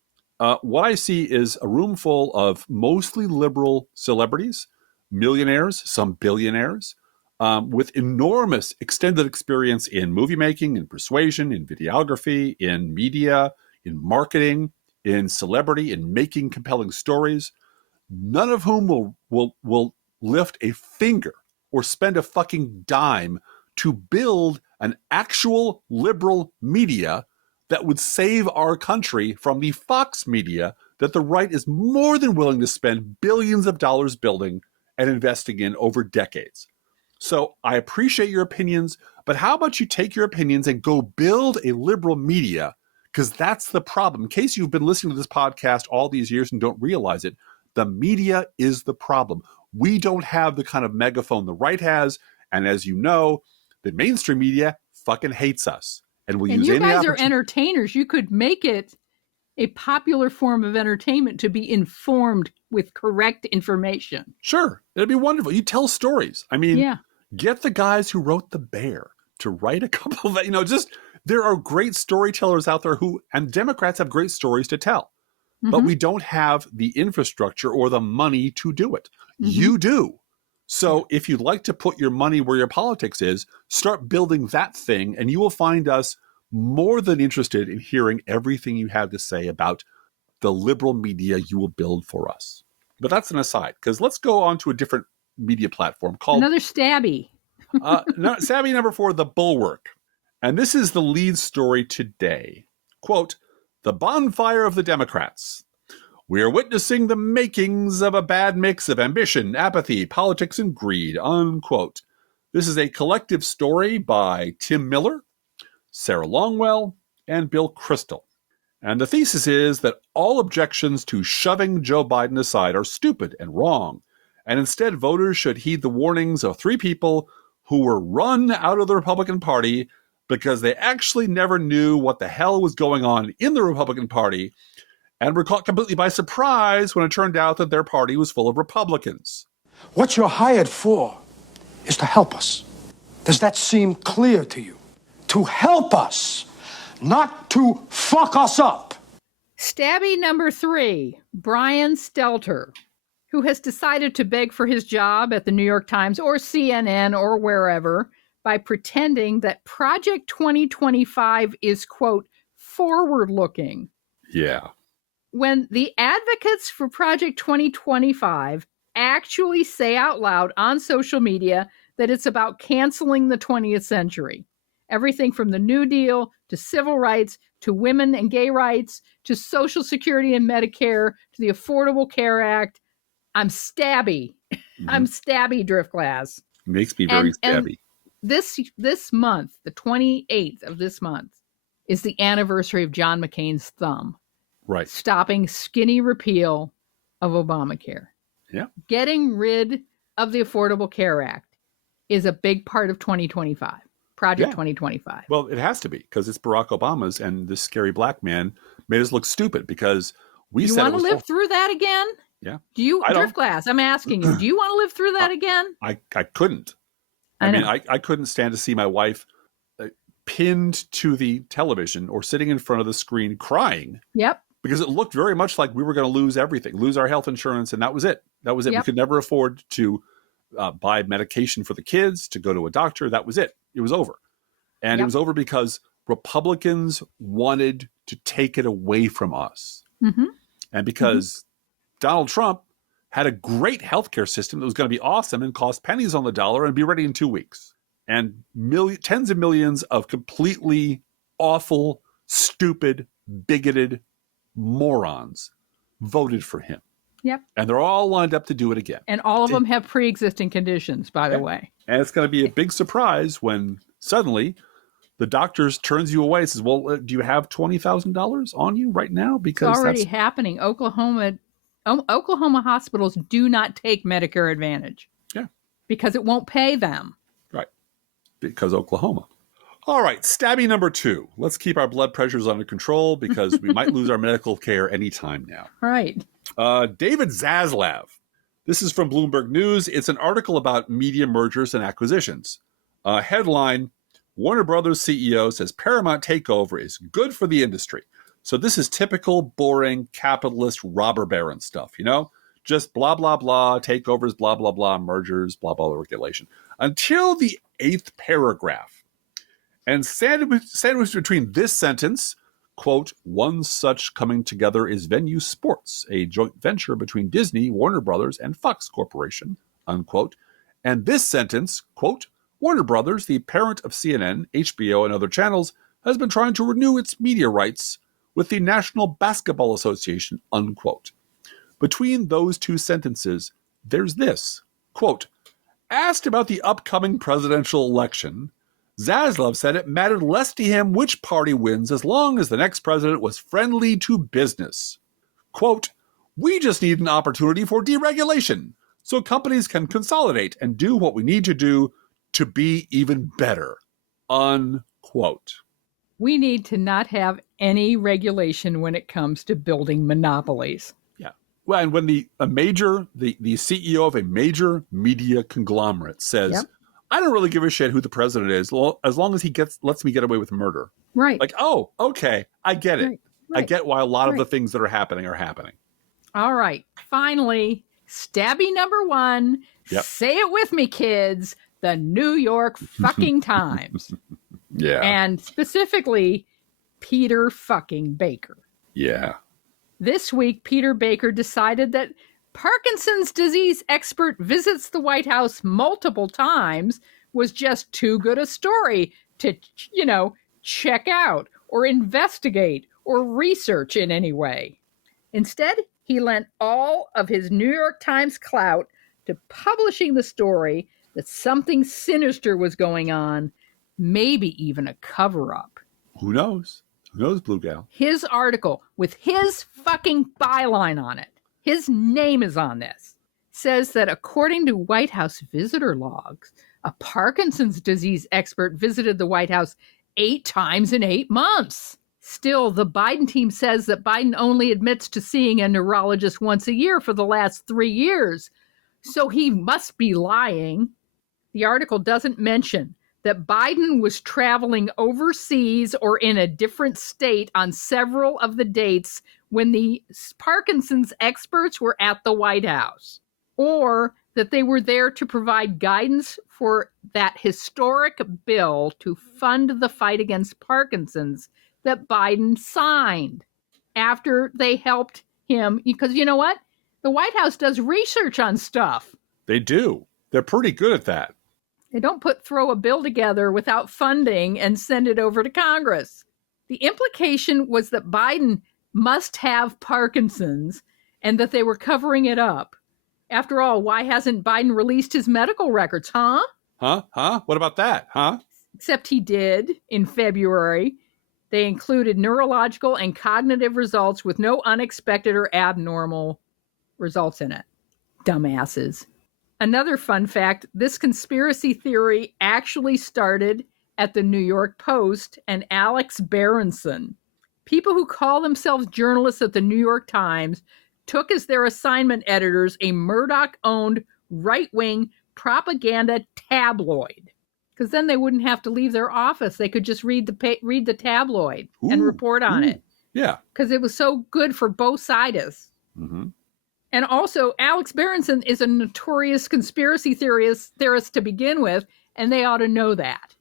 what I see is a room full of mostly liberal celebrities, millionaires, some billionaires, with enormous extended experience in movie making, in persuasion, in videography, in media, in marketing, in celebrity, in making compelling stories, none of whom will lift a finger or spend a fucking dime to build an actual liberal media that would save our country from the Fox media that the right is more than willing to spend billions of dollars building and investing in over decades. So I appreciate your opinions, but how about you take your opinions and go build a liberal media? Because that's the problem. In case you've been listening to this podcast all these years and don't realize it, the media is the problem. We don't have the kind of megaphone the right has. And as you know, the mainstream media fucking hates us. And we'll use you any guys are entertainers. You could make it a popular form of entertainment to be informed with correct information. Sure. It'd be wonderful. You tell stories. I mean, get the guys who wrote The Bear to write a couple of, there are great storytellers out there and Democrats have great stories to tell, but we don't have the infrastructure or the money to do it. You do. So if you'd like to put your money where your politics is, start building that thing, and you will find us more than interested in hearing everything you have to say about the liberal media you will build for us. But that's an aside, because let's go on to a different media platform called... Another stabby. Stabby number 4, The Bulwark. And this is the lead story today. Quote, the bonfire of the Democrats. We are witnessing the makings of a bad mix of ambition, apathy, politics, and greed, unquote. This is a collective story by Tim Miller, Sarah Longwell, and Bill Kristol. And the thesis is that all objections to shoving Joe Biden aside are stupid and wrong, and instead voters should heed the warnings of 3 people who were run out of the Republican Party because they actually never knew what the hell was going on in the Republican Party and were caught completely by surprise when it turned out that their party was full of Republicans. What you're hired for is to help us. Does that seem clear to you? To help us, not to fuck us up. Stabby number 3, Brian Stelter, who has decided to beg for his job at the New York Times or CNN or wherever by pretending that Project 2025 is, quote, forward-looking. Yeah. When the advocates for Project 2025 actually say out loud on social media that it's about canceling the 20th century. Everything from the New Deal to civil rights to women and gay rights to Social Security and Medicare to the Affordable Care Act. I'm stabby. Mm-hmm. I'm stabby, Driftglass. Makes me very stabby. This month, the 28th of this month, is the anniversary of John McCain's thumb. Right. Stopping skinny repeal of Obamacare. Yeah. Getting rid of the Affordable Care Act is a big part of 2025. Project 2025. Well, it has to be because it's Barack Obama's, and this scary black man made us look stupid because we said. You want to live through that again? Yeah. Do you, Driftglass? I'm asking you. Do you want to live through that again? I couldn't. I mean, I couldn't stand to see my wife pinned to the television or sitting in front of the screen crying. Yep. Because it looked very much like we were going to lose everything, lose our health insurance, and that was it. That was it. Yep. We could never afford to buy medication for the kids, to go to a doctor. That was it. It was over. And it was over because Republicans wanted to take it away from us. Mm-hmm. And because Donald Trump had a great healthcare system that was going to be awesome and cost pennies on the dollar and be ready in 2 weeks. And tens of millions of completely awful, stupid, bigoted morons voted for him. Yep. And they're all lined up to do it again. And all of them have pre-existing conditions, by the way. And it's going to be a big surprise when suddenly the doctors turns you away and says, well, do you have $20,000 on you right now? Because it's already happening. Oklahoma hospitals do not take Medicare Advantage. Yeah. Because it won't pay them. Right. Because Oklahoma. All right. Stabby number 2. Let's keep our blood pressures under control because we might lose our medical care anytime now. Right. David Zaslav. This is from Bloomberg News. It's an article about media mergers and acquisitions. Headline, Warner Brothers CEO says Paramount takeover is good for the industry. So this is typical, boring, capitalist robber baron stuff, you know? Just blah, blah, blah, takeovers, blah, blah, blah, mergers, blah, blah, regulation. Until the 8th paragraph. And sandwiched between this sentence, quote, one such coming together is Venue Sports, a joint venture between Disney, Warner Brothers, and Fox Corporation, unquote. And this sentence, quote, Warner Brothers, the parent of CNN, HBO, and other channels, has been trying to renew its media rights with the National Basketball Association, unquote. Between those two sentences, there's this, quote, asked about the upcoming presidential election, Zaslav said it mattered less to him which party wins as long as the next president was friendly to business. Quote, we just need an opportunity for deregulation so companies can consolidate and do what we need to do to be even better, unquote. We need to not have any regulation when it comes to building monopolies. Yeah. Well, and when the CEO of a major media conglomerate says, I don't really give a shit who the president is, as long as he lets me get away with murder. Right. Like, oh, okay, I get it. Right. I get why a lot of the things that are happening are happening. All right. Finally, stabby number 1. Yep. Say it with me, kids. The New York fucking Times. Yeah. And specifically, Peter fucking Baker. Yeah. This week, Peter Baker decided that Parkinson's disease expert visits the White House multiple times was just too good a story to, check out or investigate or research in any way. Instead, he he lent all of his New York Times clout to publishing the story that something sinister was going on, maybe even a cover-up. Who knows? Who knows, Blue Gal? His article, with his fucking byline on it, his name is on this, says that according to White House visitor logs, a Parkinson's disease expert visited the White House 8 times in 8 months. Still, the Biden team says that Biden only admits to seeing a neurologist once a year for the last 3 years. So he must be lying. The article doesn't mention that Biden was traveling overseas or in a different state on several of the dates when the Parkinson's experts were at the White House, or that they were there to provide guidance for that historic bill to fund the fight against Parkinson's that Biden signed after they helped him. Because you know what? The White House does research on stuff. They do. They're pretty good at that. They don't throw a bill together without funding and send it over to Congress. The implication was that Biden must have Parkinson's and that they were covering it up. After all, why hasn't Biden released his medical records, huh? Huh? What about that, huh? Except he did in February. They included neurological and cognitive results with no unexpected or abnormal results in it. Dumbasses. Another fun fact, this conspiracy theory actually started at the New York Post and Alex Berenson. People who call themselves journalists at the New York Times took as their assignment editors a Murdoch-owned right-wing propaganda tabloid. Because then they wouldn't have to leave their office. They could just read the tabloid and report on it. Yeah. Because it was so good for both sides. Mm-hmm. And also, Alex Berenson is a notorious conspiracy theorist to begin with, and they ought to know that.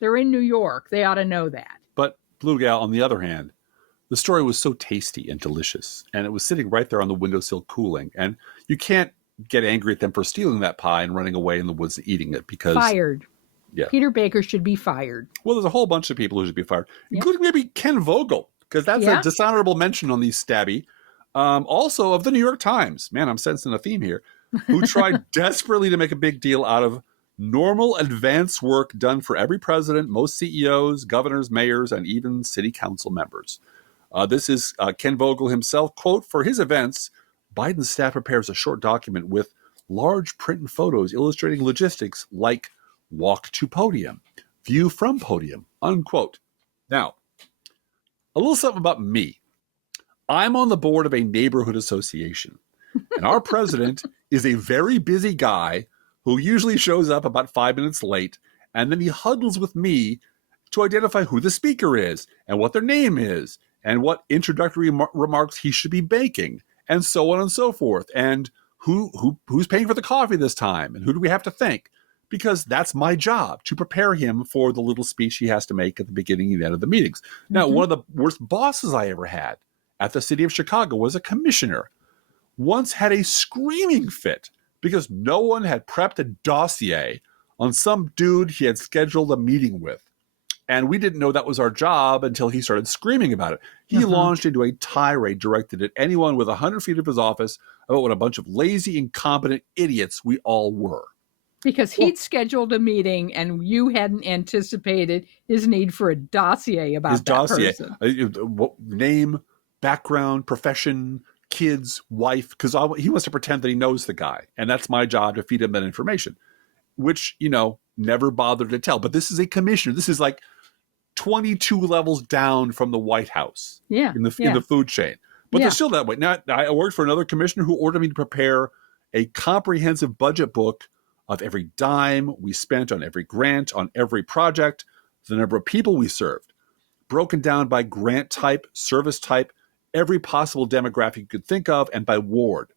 They're in New York. They ought to know that. But Blue Gal, on the other hand, the story was so tasty and delicious, and it was sitting right there on the windowsill cooling. And you can't get angry at them for stealing that pie and running away in the woods and eating it because... Fired. Yeah. Peter Baker should be fired. Well, there's a whole bunch of people who should be fired, including maybe Ken Vogel, because that's a dishonorable mention on these stabby. Also of the New York Times. Man, I'm sensing a theme here. Who tried desperately to make a big deal out of normal advance work done for every president, most CEOs, governors, mayors, and even city council members. This is Ken Vogel himself. Quote, for his events, Biden's staff prepares a short document with large print and photos illustrating logistics like walk to podium, view from podium, unquote. Now, a little something about me. I'm on the board of a neighborhood association, and our president is a very busy guy who usually shows up about 5 minutes late, and then he huddles with me to identify who the speaker is and what their name is and what introductory remarks he should be making, and so on and so forth, and who's paying for the coffee this time, and who do we have to thank? Because that's my job, to prepare him for the little speech he has to make at the beginning and end of the meetings. Now, one of the worst bosses I ever had at the city of Chicago was a commissioner, once had a screaming fit because no one had prepped a dossier on some dude he had scheduled a meeting with. And we didn't know that was our job until he started screaming about it. He launched into a tirade directed at anyone with 100 feet of his office about what a bunch of lazy, incompetent idiots we all were. Because he'd scheduled a meeting and you hadn't anticipated his need for a dossier about his dossier, person. Name, background, profession, kids, wife, because he wants to pretend that he knows the guy. And that's my job, to feed him that information, which, never bothered to tell. But this is a commissioner. This is like 22 levels down from the White House in the food chain. But they're still that way. Now, I worked for another commissioner who ordered me to prepare a comprehensive budget book of every dime we spent on every grant, on every project, the number of people we served, broken down by grant type, service type, every possible demographic you could think of, and by ward.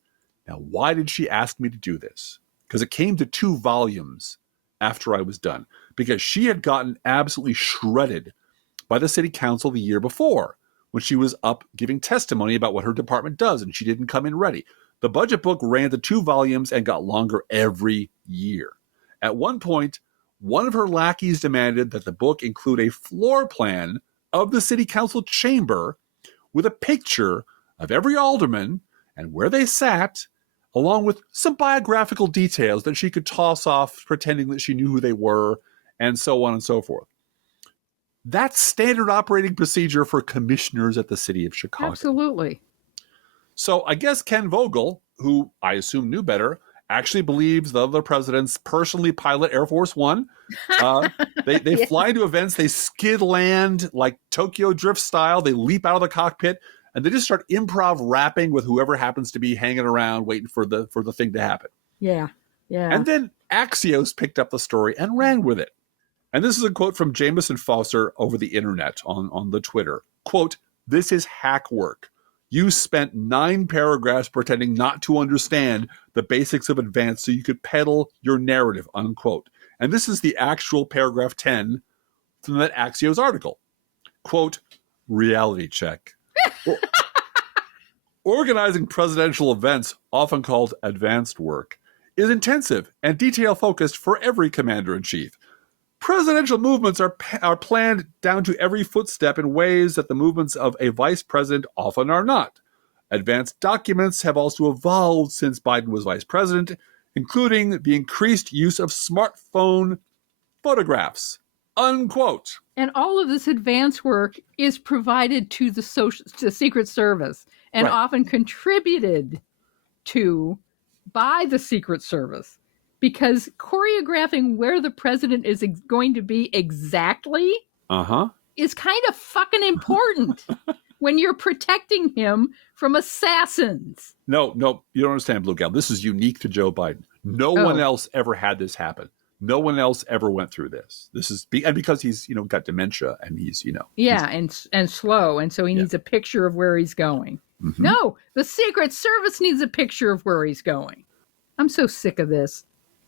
Now, why did she ask me to do this? Because it came to 2 volumes after I was done, because she had gotten absolutely shredded by the city council the year before when she was up giving testimony about what her department does, and she didn't come in ready. The budget book ran to 2 volumes and got longer every year. At one point, one of her lackeys demanded that the book include a floor plan of the city council chamber with a picture of every alderman and where they sat, along with some biographical details that she could toss off pretending that she knew who they were, and so on and so forth. That's standard operating procedure for commissioners at the city of Chicago. Absolutely. So I guess Ken Vogel, who I assume knew better, actually believes the other presidents personally pilot Air Force One. They fly to events, they skid land like Tokyo Drift style, they leap out of the cockpit, and they just start improv rapping with whoever happens to be hanging around waiting for the thing to happen. Yeah. And then Axios picked up the story and ran with it. And this is a quote from Jameson Foster over the internet on the Twitter. Quote, "This is hack work. You spent 9 paragraphs pretending not to understand the basics of advance so you could peddle your narrative," unquote. And this is the actual paragraph 10 from that Axios article. Quote, "Reality check. Organizing presidential events, often called advanced work, is intensive and detail-focused for every commander-in-chief. Presidential movements are planned down to every footstep in ways that the movements of a vice president often are not. Advanced documents have also evolved since Biden was vice president, including the increased use of smartphone photographs," unquote. And all of this advance work is provided to the Secret Service and often contributed to by the Secret Service. Because choreographing where the president is going to be exactly is kind of fucking important when you're protecting him from assassins. No, you don't understand, Blue Gal. This is unique to Joe Biden. No one else ever had this happen. No one else ever went through this. This is and because he's got dementia and he's and slow, and so he needs a picture of where he's going. Mm-hmm. No, the Secret Service needs a picture of where he's going. I'm so sick of this.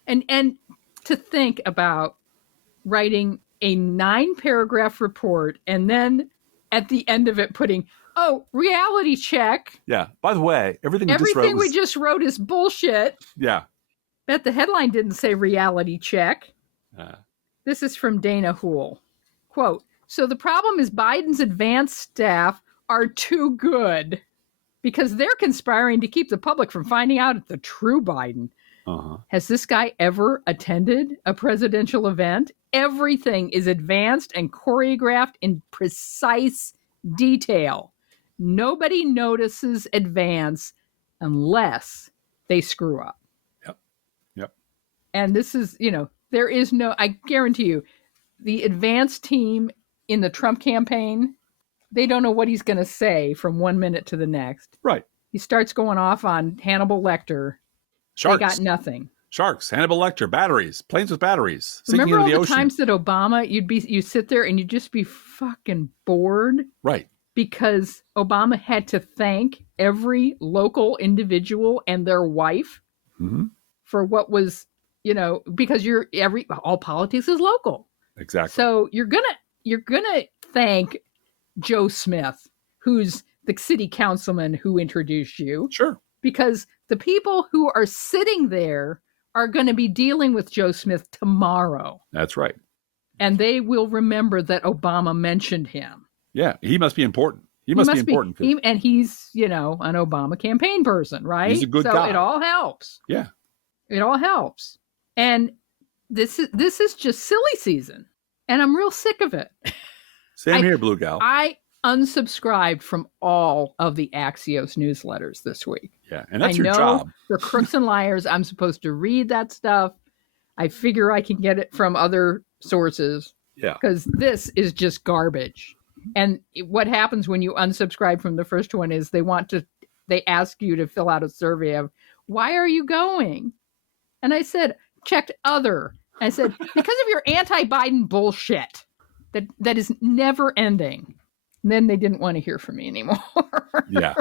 And to think about writing a 9-paragraph report and then at the end of it putting, reality check. Yeah. By the way, everything we just wrote is bullshit. Yeah. Bet the headline didn't say reality check. This is from Dana Hool. Quote, "So the problem is Biden's advanced staff are too good because they're conspiring to keep the public from finding out the true Biden. Has this guy ever attended a presidential event? Everything is advanced and choreographed in precise detail. Nobody notices advance unless they screw up." Yep. And this is, there is I guarantee you, the advance team in the Trump campaign, they don't know what he's going to say from one minute to the next. Right. He starts going off on Hannibal Lecter. Sharks. They got nothing. Sharks, Hannibal Lecter, batteries, planes with batteries. Remember all the ocean. times that Obama, you'd sit there and you'd just be fucking bored? Right. Because Obama had to thank every local individual and their wife for what was, because all politics is local. Exactly. So you're gonna thank Joe Smith, who's the city councilman who introduced you. Sure. Because the people who are sitting there are going to be dealing with Joe Smith tomorrow. That's right. And they will remember that Obama mentioned him. Yeah, he must be important. He must be important. And he's, an Obama campaign person, right? He's a good guy. So it all helps. Yeah. It all helps. And this is just silly season. And I'm real sick of it. Same here, Blue Gal. I unsubscribed from all of the Axios newsletters this week. Yeah, and that's your job. For crooks and liars, I'm supposed to read that stuff. I figure I can get it from other sources. Yeah. Because this is just garbage. And what happens when you unsubscribe from the first one is they ask you to fill out a survey of, why are you going? And I said, checked other. I said, because of your anti-Biden bullshit that is never ending. And then they didn't want to hear from me anymore. Yeah.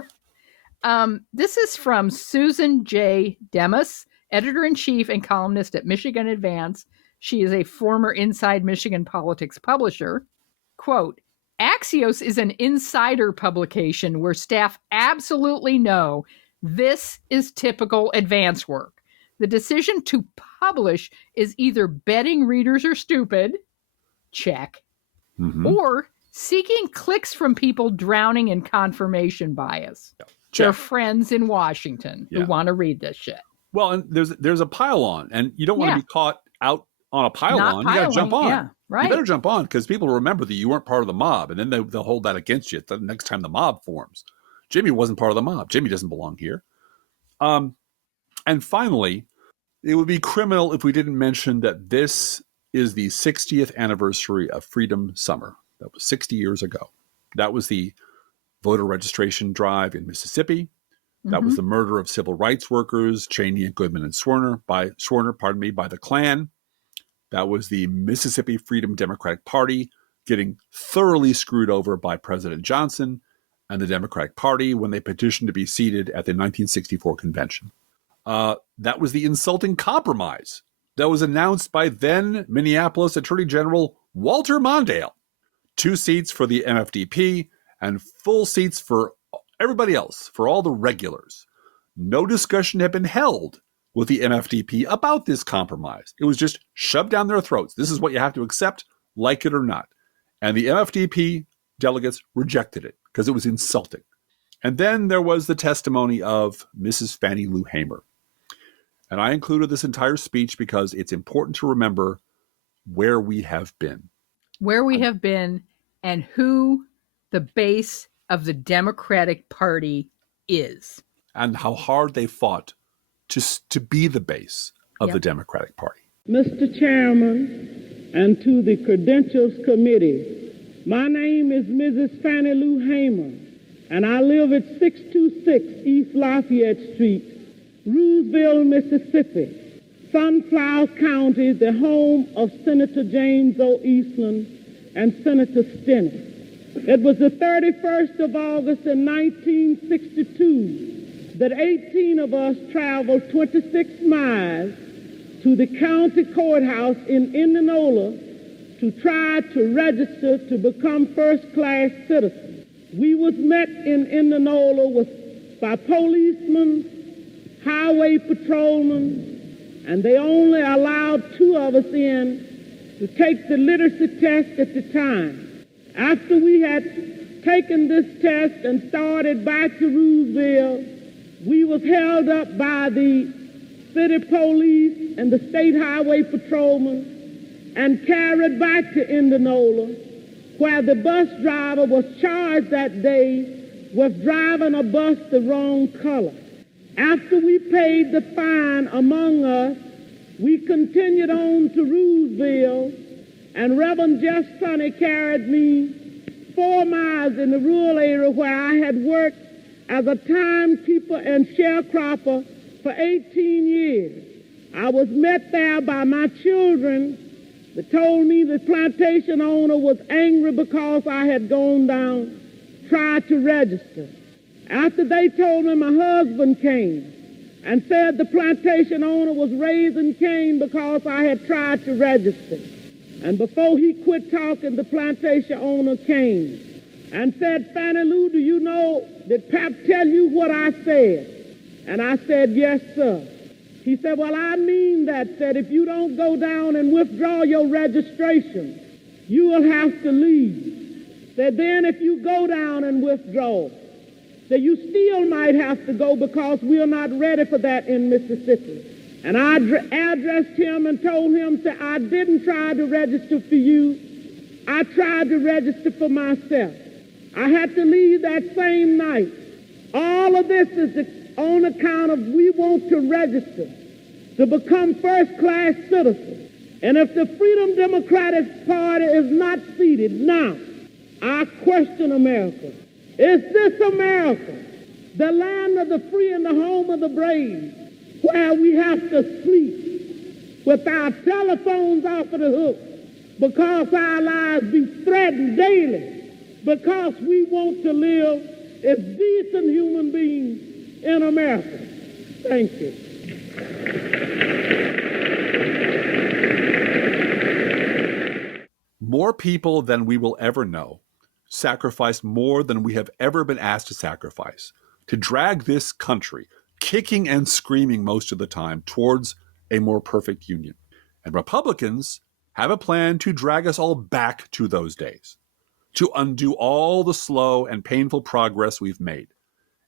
This is from Susan J. Demas, editor-in-chief and columnist at Michigan Advance. She is a former Inside Michigan Politics publisher. Quote, Axios is an insider publication where staff absolutely know this is typical advance work. The decision to publish is either betting readers are stupid, check, or seeking clicks from people drowning in confirmation bias. their friends in Washington who want to read this shit. Well, and there's a pile-on, and you don't want to be caught out on a pile-on. You got to jump on. Yeah, right. You better jump on, because people remember that you weren't part of the mob, and then they'll hold that against you the next time the mob forms. Jimmy wasn't part of the mob. Jimmy doesn't belong here. And finally, it would be criminal if we didn't mention that this is the 60th anniversary of Freedom Summer. That was 60 years ago. That was the voter registration drive in Mississippi. That was the murder of civil rights workers, Cheney and Goodman and Schwerner by the Klan. That was the Mississippi Freedom Democratic Party getting thoroughly screwed over by President Johnson and the Democratic Party when they petitioned to be seated at the 1964 convention. That was the insulting compromise that was announced by then Minneapolis Attorney General Walter Mondale. 2 seats for the MFDP and full seats for everybody else, for all the regulars. No discussion had been held with the MFDP about this compromise. It was just shoved down their throats. This is what you have to accept, like it or not. And the MFDP delegates rejected it because it was insulting. And then there was the testimony of Mrs. Fannie Lou Hamer. And I included this entire speech because it's important to remember where we have been. Where we have been and who the base of the Democratic Party is. And how hard they fought to be the base of the Democratic Party. Mr. Chairman, and to the Credentials Committee, my name is Mrs. Fannie Lou Hamer, and I live at 626 East Lafayette Street, Roosevelt, Mississippi, Sunflower County, the home of Senator James O. Eastland and Senator Steny. It was the 31st of August in 1962 that 18 of us traveled 26 miles to the county courthouse in Indianola to try to register to become first-class citizens. We was met in Indianola by policemen, highway patrolmen, and they only allowed 2 of us in to take the literacy test at the time. After we had taken this test and started back to Roosevelt, we was held up by the city police and the state highway patrolmen and carried back to Indianola, where the bus driver was charged that day with driving a bus the wrong color. After we paid the fine among us, we continued on to Roosevelt, and Reverend Jeff Sonny carried me 4 miles in the rural area where I had worked as a timekeeper and sharecropper for 18 years. I was met there by my children that told me the plantation owner was angry because I had gone down, tried to register. After they told me, my husband came and said the plantation owner was raising Cain because I had tried to register. And before he quit talking, the plantation owner came and said, Fannie Lou, do you know, did Pap tell you what I said? And I said, yes, sir. He said, well, I mean that if you don't go down and withdraw your registration, you will have to leave. Said, then if you go down and withdraw, that you still might have to go because we are not ready for that in Mississippi. And I addressed him and told him that I didn't try to register for you. I tried to register for myself. I had to leave that same night. All of this is on account of we want to register to become first-class citizens. And if the Freedom Democratic Party is not seated now, I question America. Is this America, the land of the free and the home of the brave, where we have to sleep with our telephones off of the hook because our lives be threatened daily because we want to live as decent human beings in America? Thank you. More people than we will ever know sacrificed more than we have ever been asked to sacrifice to drag this country, kicking and screaming most of the time, towards a more perfect union. And Republicans have a plan to drag us all back to those days, to undo all the slow and painful progress we've made.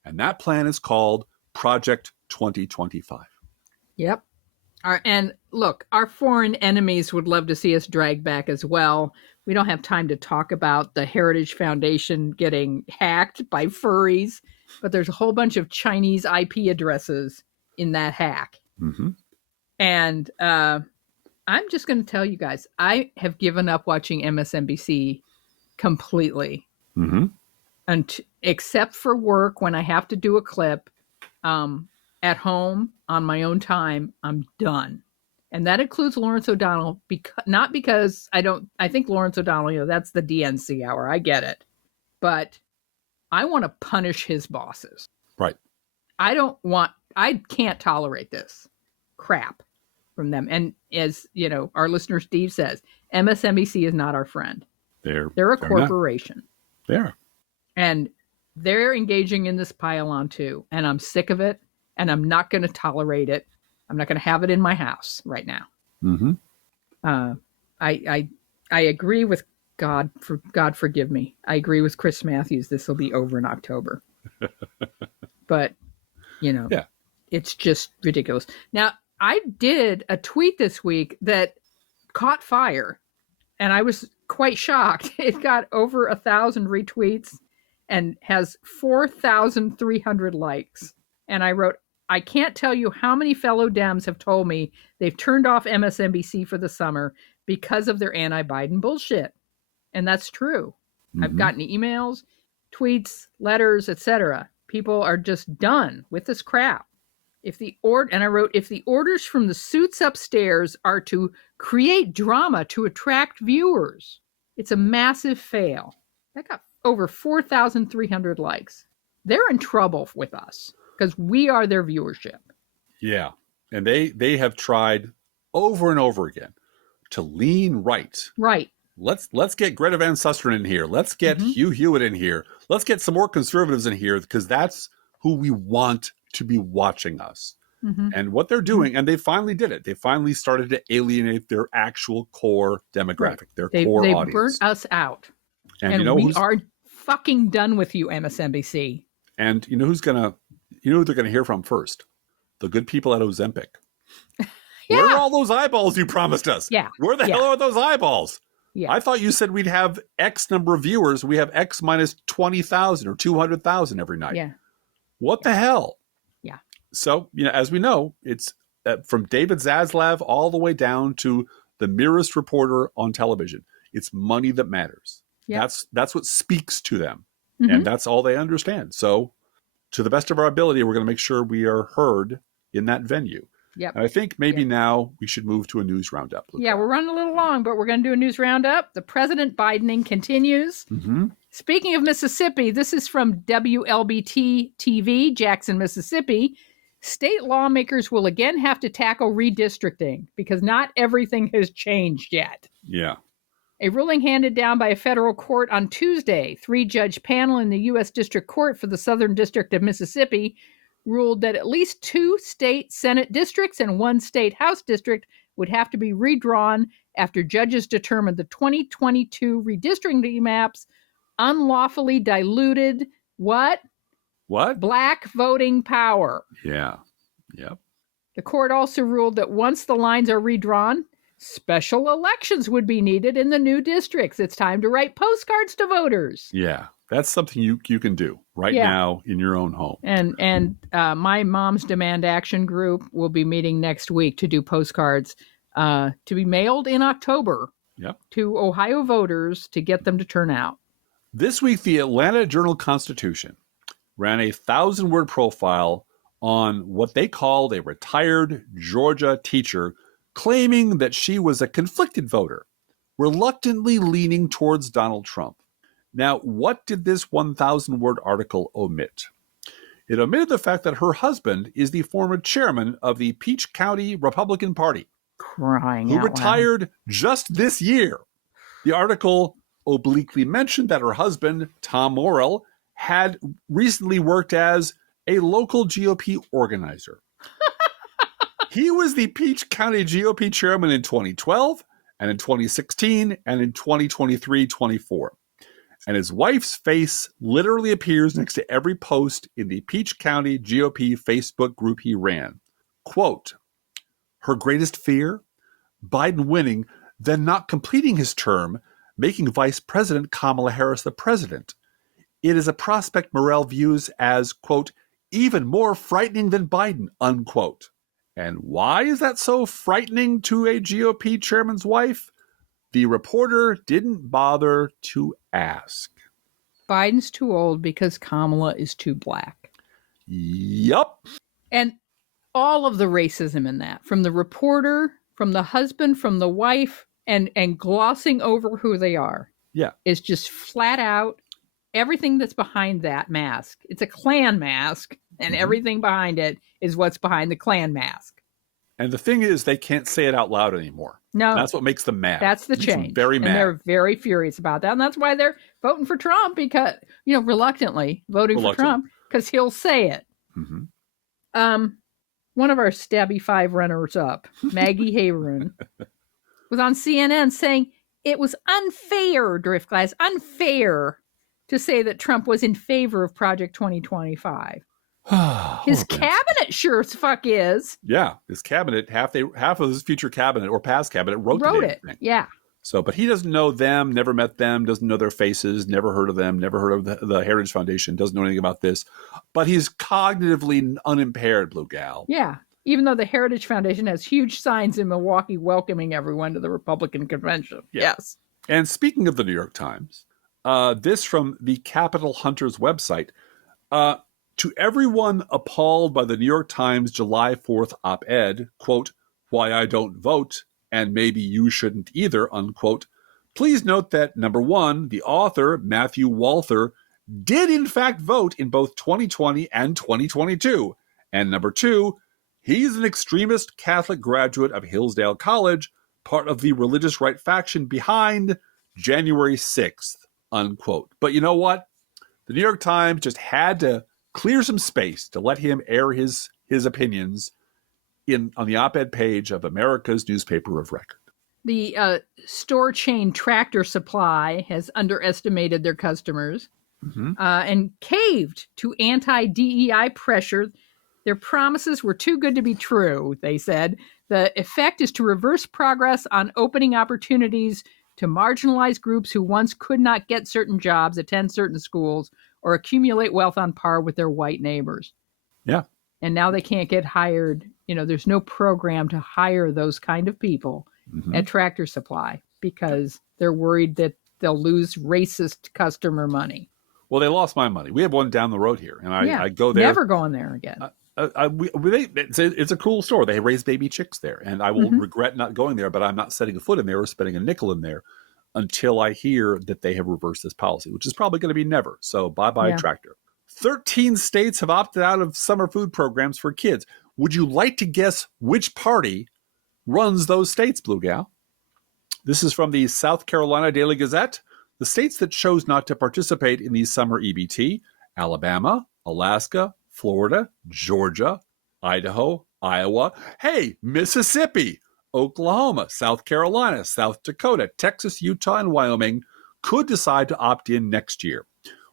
And that plan is called Project 2025. Yep. And look, our foreign enemies would love to see us dragged back as well. We don't have time to talk about the Heritage Foundation getting hacked by furries, but there's a whole bunch of Chinese IP addresses in that hack. Mm-hmm. And I'm just going to tell you guys, I have given up watching MSNBC completely. Mm-hmm. And except for work when I have to do a clip, at home on my own time, I'm done. And that includes Lawrence O'Donnell, not because I think Lawrence O'Donnell, that's the DNC hour. I get it. But I want to punish his bosses. Right. I can't tolerate this crap from them. And as our listener Steve says, MSNBC is not our friend. They're a corporation. They are. And they're engaging in this pile-on too. And I'm sick of it. And I'm not going to tolerate it. I'm not going to have it in my house right now. Mm-hmm. I agree with God forgive me. I agree with Chris Matthews. This will be over in October. But, yeah. It's just ridiculous. Now, I did a tweet this week that caught fire, and I was quite shocked. It got over 1,000 retweets and has 4,300 likes. And I wrote, I can't tell you how many fellow Dems have told me they've turned off MSNBC for the summer because of their anti-Biden bullshit. And that's true. Mm-hmm. I've gotten emails, tweets, letters, etc. People are just done with this crap. And I wrote, if the orders from the suits upstairs are to create drama to attract viewers, it's a massive fail. That got over 4,300 likes. They're in trouble with us because we are their viewership. Yeah. And they have tried over and over again to lean right. Right. Let's get Greta Van Susteren in here. Let's get Hugh Hewitt in here. Let's get some more conservatives in here because that's who we want to be watching us. Mm-hmm. And what they're doing, and they finally did it. They finally started to alienate their actual core demographic, their core audience. They burnt us out. And we are fucking done with you, MSNBC. And you know who they're gonna hear from first? The good people at Ozempic. Yeah. Where are all those eyeballs you promised us? Yeah. Where the hell are those eyeballs? Yeah. I thought you said we'd have X number of viewers. We have X minus 20,000 or 200,000 every night. Yeah. What the hell? Yeah. So, as we know, it's from David Zaslav all the way down to the merest reporter on television. It's money that matters. Yeah. That's what speaks to them. Mm-hmm. And that's all they understand. So to the best of our ability, we're going to make sure we are heard in that venue. Yep. And I think maybe now we should move to a news roundup. Luca. Yeah, we're running a little long, but we're going to do a news roundup. The President Bidening continues. Mm-hmm. Speaking of Mississippi, this is from WLBT TV, Jackson, Mississippi. State lawmakers will again have to tackle redistricting because not everything has changed yet. Yeah. A ruling handed down by a federal court on Tuesday, 3-judge panel in the U.S. District Court for the Southern District of Mississippi ruled that at least 2 state Senate districts and 1 state House district would have to be redrawn after judges determined the 2022 redistricting maps unlawfully diluted what? Black voting power. Yeah. Yep. The court also ruled that once the lines are redrawn, special elections would be needed in the new districts. It's time to write postcards to voters. Yeah. That's something you can do right now in your own home. And my Mom's Demand Action group will be meeting next week to do postcards to be mailed in October to Ohio voters to get them to turn out. This week, the Atlanta Journal-Constitution ran a 1,000-word profile on what they called a retired Georgia teacher claiming that she was a conflicted voter, reluctantly leaning towards Donald Trump. Now, what did this 1,000-word article omit? It omitted the fact that her husband is the former chairman of the Peach County Republican Party, who retired just this year. The article obliquely mentioned that her husband, Tom Morrill, had recently worked as a local GOP organizer. He was the Peach County GOP chairman in 2012 and in 2016 and in 2023-24. And his wife's face literally appears next to every post in the Peach County GOP Facebook group he ran. Quote, her greatest fear? Biden winning, then not completing his term, making Vice President Kamala Harris the president. It is a prospect Morrell views as, quote, even more frightening than Biden, unquote. And why is that so frightening to a GOP chairman's wife? The reporter didn't bother to ask. Biden's too old because Kamala is too black. Yup. And all of the racism in that, from the reporter, from the husband, from the wife, and glossing over who they are. Yeah. Is just flat out everything that's behind that mask. It's a Klan mask, and everything behind it is what's behind the Klan mask. And the thing is, they can't say it out loud anymore. No. That's what makes them mad. That's the Makes them change. very mad. And they're very furious about that. And that's why they're voting for Trump, because, reluctantly voting for Trump, because he'll say it. Mm-hmm. One of our Stabby 5 runners-up, Maggie Haberman, was on CNN saying it was unfair, Driftglass, unfair to say that Trump was in favor of Project 2025. His cabinet sure as fuck is. Yeah, his cabinet, half of his future cabinet or past cabinet wrote it. Yeah. So, but he doesn't know them, never met them, doesn't know their faces, never heard of them, never heard of the Heritage Foundation, doesn't know anything about this. But he's cognitively unimpaired, Blue Gal. Yeah. Even though the Heritage Foundation has huge signs in Milwaukee welcoming everyone to the Republican convention. Yeah. Yes. And speaking of the New York Times, this from the Capitol Hunters website. To everyone appalled by the New York Times July 4th op-ed, quote, why I don't vote, and maybe you shouldn't either, unquote, please note that, number one, the author, Matthew Walther, did in fact vote in both 2020 and 2022. And number two, he's an extremist Catholic graduate of Hillsdale College, part of the religious right faction behind January 6th, unquote. But you know what? The New York Times just had to clear some space to let him air his opinions on the op-ed page of America's newspaper of record. The store chain Tractor Supply has underestimated their customers and caved to anti-DEI pressure. Their promises were too good to be true, they said. The effect is to reverse progress on opening opportunities to marginalized groups who once could not get certain jobs, attend certain schools, or accumulate wealth on par with their white neighbors. Yeah. And now they can't get hired. There's no program to hire those kind of people at Tractor Supply because they're worried that they'll lose racist customer money. Well, they lost my money. We have one down the road here, and I go there. Never going there again. It's a cool store. They raise baby chicks there, and I will regret not going there, but I'm not setting a foot in there or spending a nickel in there until I hear that they have reversed this policy, which is probably going to be never. So bye-bye, Tractor. 13 states have opted out of summer food programs for kids. Would you like to guess which party runs those states, Blue Gal? This is from the South Carolina Daily Gazette. The states that chose not to participate in the summer EBT: Alabama, Alaska, Florida, Georgia, Idaho, Iowa, Mississippi, Oklahoma, South Carolina, South Dakota, Texas, Utah, and Wyoming could decide to opt in next year.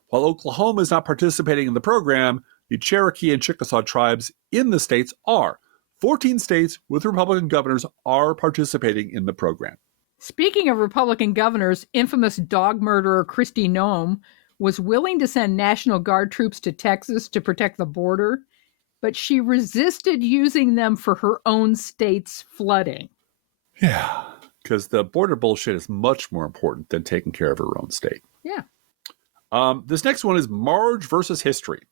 While Oklahoma is not participating in the program, the Cherokee and Chickasaw tribes in the states are. 14 states with Republican governors are participating in the program. Speaking of Republican governors, infamous dog murderer Kristi Noem was willing to send National Guard troops to Texas to protect the border, but she resisted using them for her own state's flooding. Yeah, because the border bullshit is much more important than taking care of her own state. Yeah. This next one is Marge versus History,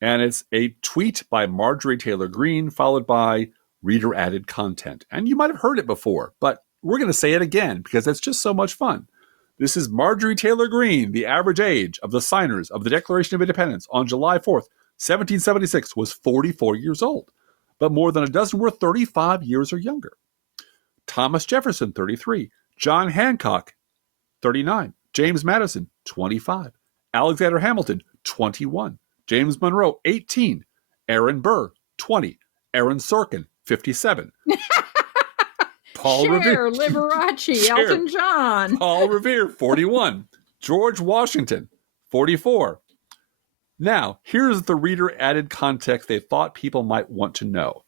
and it's a tweet by Marjorie Taylor Greene followed by reader-added content. And you might have heard it before, but we're going to say it again because it's just so much fun. This is Marjorie Taylor Greene. The average age of the signers of the Declaration of Independence on July 4th, 1776 was 44 years old, but more than a dozen were 35 years or younger. Thomas Jefferson, 33. John Hancock, 39. James Madison, 25. Alexander Hamilton, 21. James Monroe, 18. Aaron Burr, 20. Aaron Sorkin, 57. Paul Cher, Revere, Liberace, Elton John. Paul Revere, 41. George Washington, 44. Now, here's the reader added context they thought people might want to know.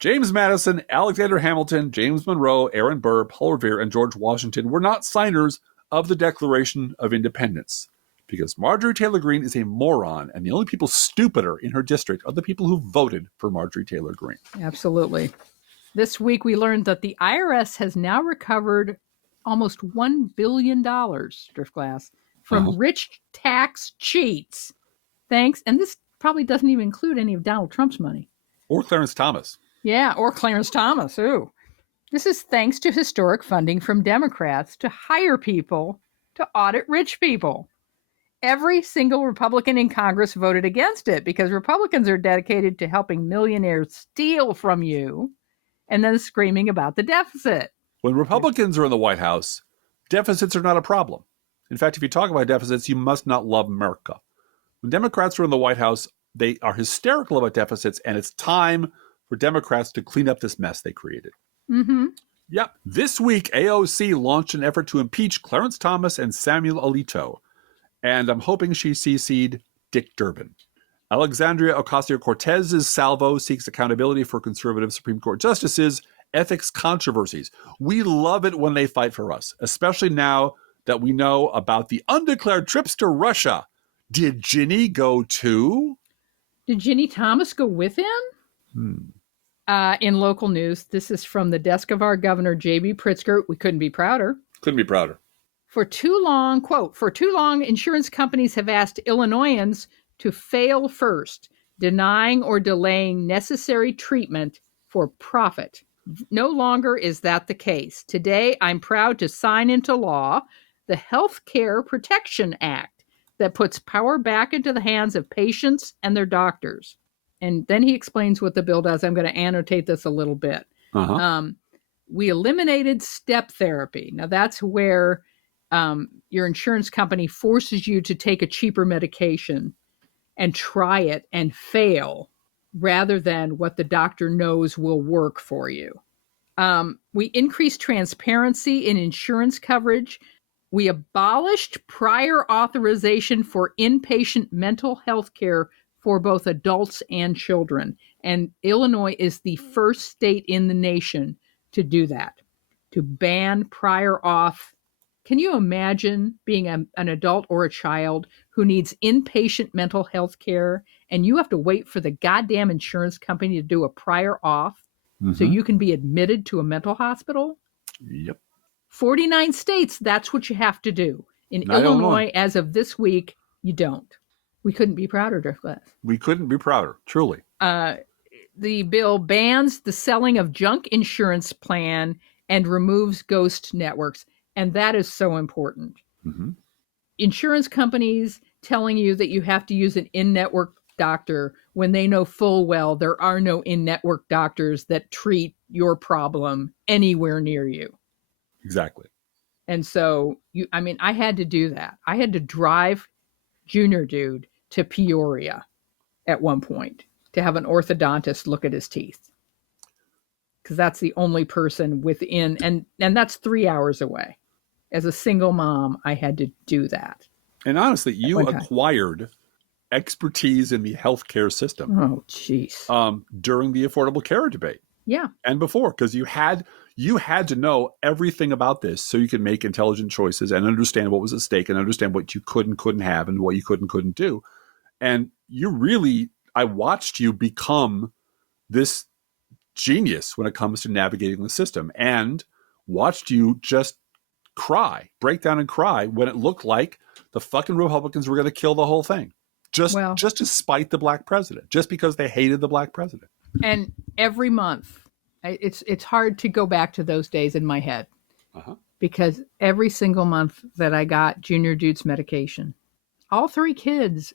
James Madison, Alexander Hamilton, James Monroe, Aaron Burr, Paul Revere, and George Washington were not signers of the Declaration of Independence because Marjorie Taylor Greene is a moron, and the only people stupider in her district are the people who voted for Marjorie Taylor Greene. Absolutely. This week we learned that the IRS has now recovered almost $1 billion, Driftglass, from rich tax cheats. Thanks. And this probably doesn't even include any of Donald Trump's money. Or Clarence Thomas. Yeah, or Clarence Thomas. Ooh. This is thanks to historic funding from Democrats to hire people to audit rich people. Every single Republican in Congress voted against it because Republicans are dedicated to helping millionaires steal from you and then screaming about the deficit. When Republicans are in the White House, deficits are not a problem. In fact, if you talk about deficits, you must not love America. When Democrats are in the White House, they are hysterical about deficits, and it's time for Democrats to clean up this mess they created. Yep. This week, AOC launched an effort to impeach Clarence Thomas and Samuel Alito, and I'm hoping she CC'd Dick Durbin. Alexandria Ocasio-Cortez's salvo seeks accountability for conservative Supreme Court justices' ethics controversies. We love it when they fight for us, especially now that we know about the undeclared trips to Russia. Did Ginny go too? Did Ginny Thomas go with him? In local news, this is from the desk of our governor, J.B. Pritzker. We couldn't be prouder. Couldn't be prouder. For too long, quote, for too long, insurance companies have asked Illinoisans to fail first, denying or delaying necessary treatment for profit. No longer is that the case. Today, I'm proud to sign into law the Health Care Protection Act that puts power back into the hands of patients and their doctors. And then he explains what the bill does. I'm going to annotate this a little bit. We eliminated step therapy. Now, that's where your insurance company forces you to take a cheaper medication and try it and fail rather than what the doctor knows will work for you. We increased transparency in insurance coverage. We abolished prior authorization for inpatient mental health care for both adults and children. And Illinois is the first state in the nation to do that, to ban prior auth. Can you imagine being an adult or a child who needs inpatient mental health care and you have to wait for the goddamn insurance company to do a prior auth so you can be admitted to a mental hospital? Yep. 49 states, that's what you have to do. In Illinois, as of this week, you don't. We couldn't be prouder, Driftglass. We couldn't be prouder, truly. The bill bans the selling of junk insurance plan and removes ghost networks. And that is so important. Insurance companies telling you that you have to use an in-network doctor when they know full well there are no in-network doctors that treat your problem anywhere near you. Exactly. And so, I had to do that. I had to drive Junior Dude to Peoria at one point to have an orthodontist look at his teeth. Because that's the only person within, and that's 3 hours away. As a single mom, I had to do that. And honestly, you acquired expertise in the healthcare system. Oh, jeez. During the Affordable Care debate. Yeah. And before, because you had to know everything about this so you could make intelligent choices and understand what was at stake and understand what you could and couldn't have and what you could and couldn't do. And I watched you become this genius when it comes to navigating the system and watched you just break down and cry when it looked like the fucking Republicans were going to kill the whole thing. Just to spite the black president, just because they hated the black president. And every month, it's hard to go back to those days in my head because every single month that I got Junior Dude's medication, all three kids,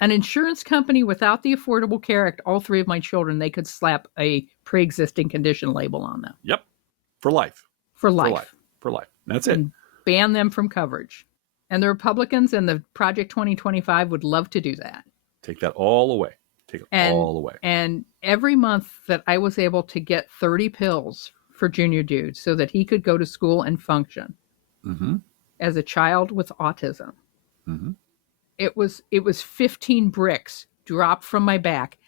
an insurance company without the Affordable Care Act, all three of my children, they could slap a pre-existing condition label on them. Yep. For life. For life. That's it. And ban them from coverage. And the Republicans and the Project 2025 would love to do that. Take that all away. All away. And every month that I was able to get 30 pills for Junior Dude so that he could go to school and function as a child with autism. Mm-hmm. It was 15 bricks dropped from my back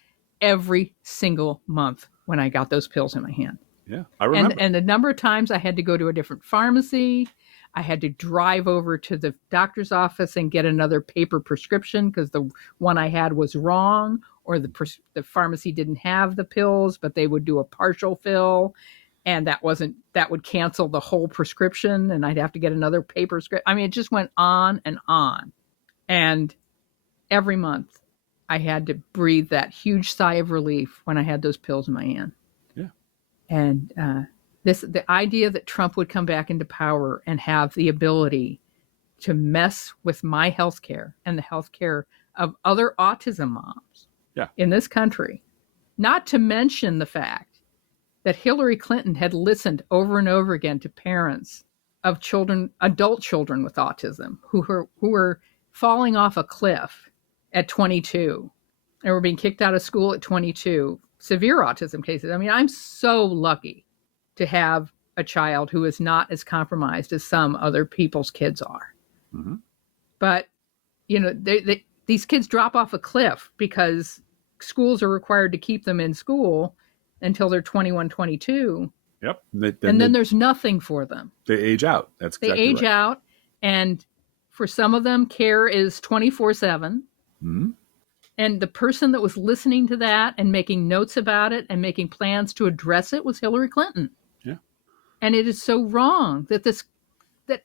every single month when I got those pills in my hand. Yeah, I remember. And the number of times I had to go to a different pharmacy, I had to drive over to the doctor's office and get another paper prescription because the one I had was wrong, or the pharmacy didn't have the pills, but they would do a partial fill, and that would cancel the whole prescription, and I'd have to get another paper script. I mean, it just went on and on. And every month I had to breathe that huge sigh of relief when I had those pills in my hand. Yeah. And the idea that Trump would come back into power and have the ability to mess with my health care and the health care of other autism moms in this country, not to mention the fact that Hillary Clinton had listened over and over again to parents of children, adult children with autism who were falling off a cliff at 22 and were being kicked out of school at 22, severe autism cases. I mean, I'm so lucky to have a child who is not as compromised as some other people's kids are. Mm-hmm. But, you know, these kids drop off a cliff because schools are required to keep them in school until they're 21, 22. Yep. And then there's nothing for them. They age out. That's exactly They age right. out. And for some of them, care is 24/7. Mm-hmm. And the person that was listening to that and making notes about it and making plans to address it was Hillary Clinton. Yeah. And it is so wrong that that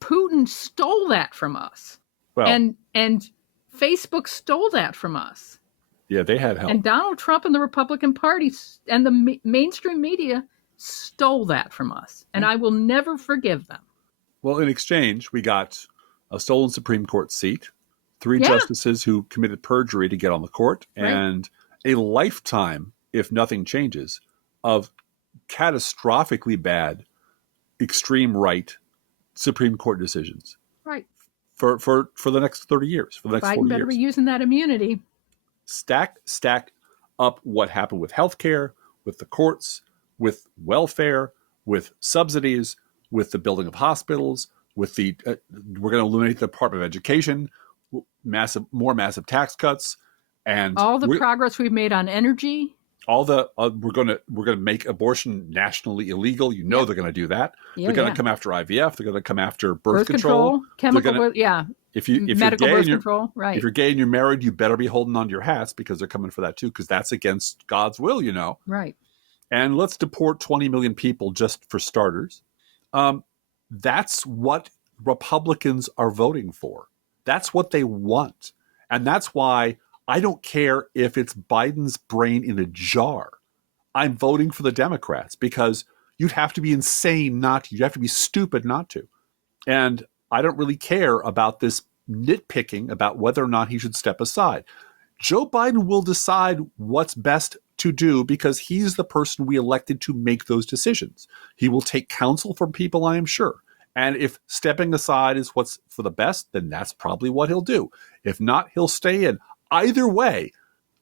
Putin stole that from us. Well, and Facebook stole that from us. yeah, they had help. And Donald Trump and the Republican Party and the mainstream media stole that from us. And I will never forgive them. Well, in exchange, we got a stolen Supreme Court seat, 3 justices who committed perjury to get on the court, and a lifetime, if nothing changes, of catastrophically bad, extreme right Supreme Court decisions. Right. For the next 30 years, for the next Biden 40 better years. be using that immunity. Stack up what happened with healthcare, with the courts, with welfare, with subsidies, with the building of hospitals, with the we're going to eliminate the Department of Education, more massive tax cuts, and all the progress we've made on energy. All the we're going to make abortion nationally illegal. You know they're going to do that. Yeah, they're going to come after IVF. They're going to come after birth control. Chemical, If you're medical gay birth and you're, control, right? If you're gay and you're married, you better be holding on to your hats because they're coming for that too. Because that's against God's will, you know. Right. And let's deport 20 million people just for starters. That's what Republicans are voting for. That's what they want, and that's why I don't care if it's Biden's brain in a jar. I'm voting for the Democrats because you'd have to be insane not to. You'd have to be stupid not to. And I don't really care about this nitpicking about whether or not he should step aside. Joe Biden will decide what's best to do because he's the person we elected to make those decisions. He will take counsel from people, I am sure. And if stepping aside is what's for the best, then that's probably what he'll do. If not, he'll stay in. Either way,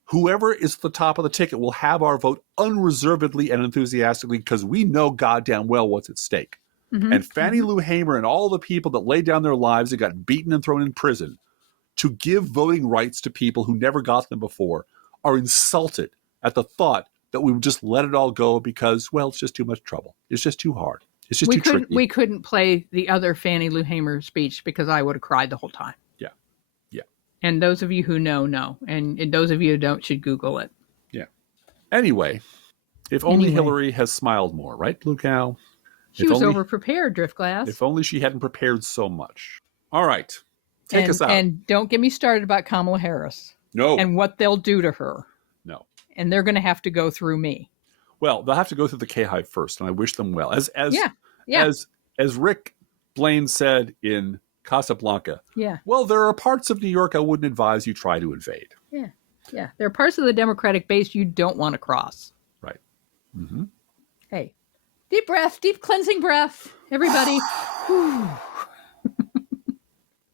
whoever is at the top of the ticket will have our vote unreservedly and enthusiastically because we know goddamn well what's at stake. Mm-hmm. And Fannie Lou Hamer and all the people that laid down their lives and got beaten and thrown in prison to give voting rights to people who never got them before are insulted at the thought that we would just let it all go because, well, it's just too much trouble. It's just too hard. It's just too tricky. We couldn't play the other Fannie Lou Hamer speech because I would have cried the whole time. Yeah. Yeah. And those of you who know. And those of you who don't should Google it. Yeah. Anyway, if only Hillary has smiled more, right, Blue Cow? She was over-prepared, Driftglass. If only she hadn't prepared so much. All right. Take us out. And don't get me started about Kamala Harris. No. And what they'll do to her. No. And they're going to have to go through me. Well, they'll have to go through the K-Hive first, and I wish them well. As Rick Blaine said in Casablanca, well, there are parts of New York I wouldn't advise you try to invade. Yeah. Yeah. There are parts of the Democratic base you don't want to cross. Right. Mm-hmm. Hey, deep breath, deep cleansing breath, everybody.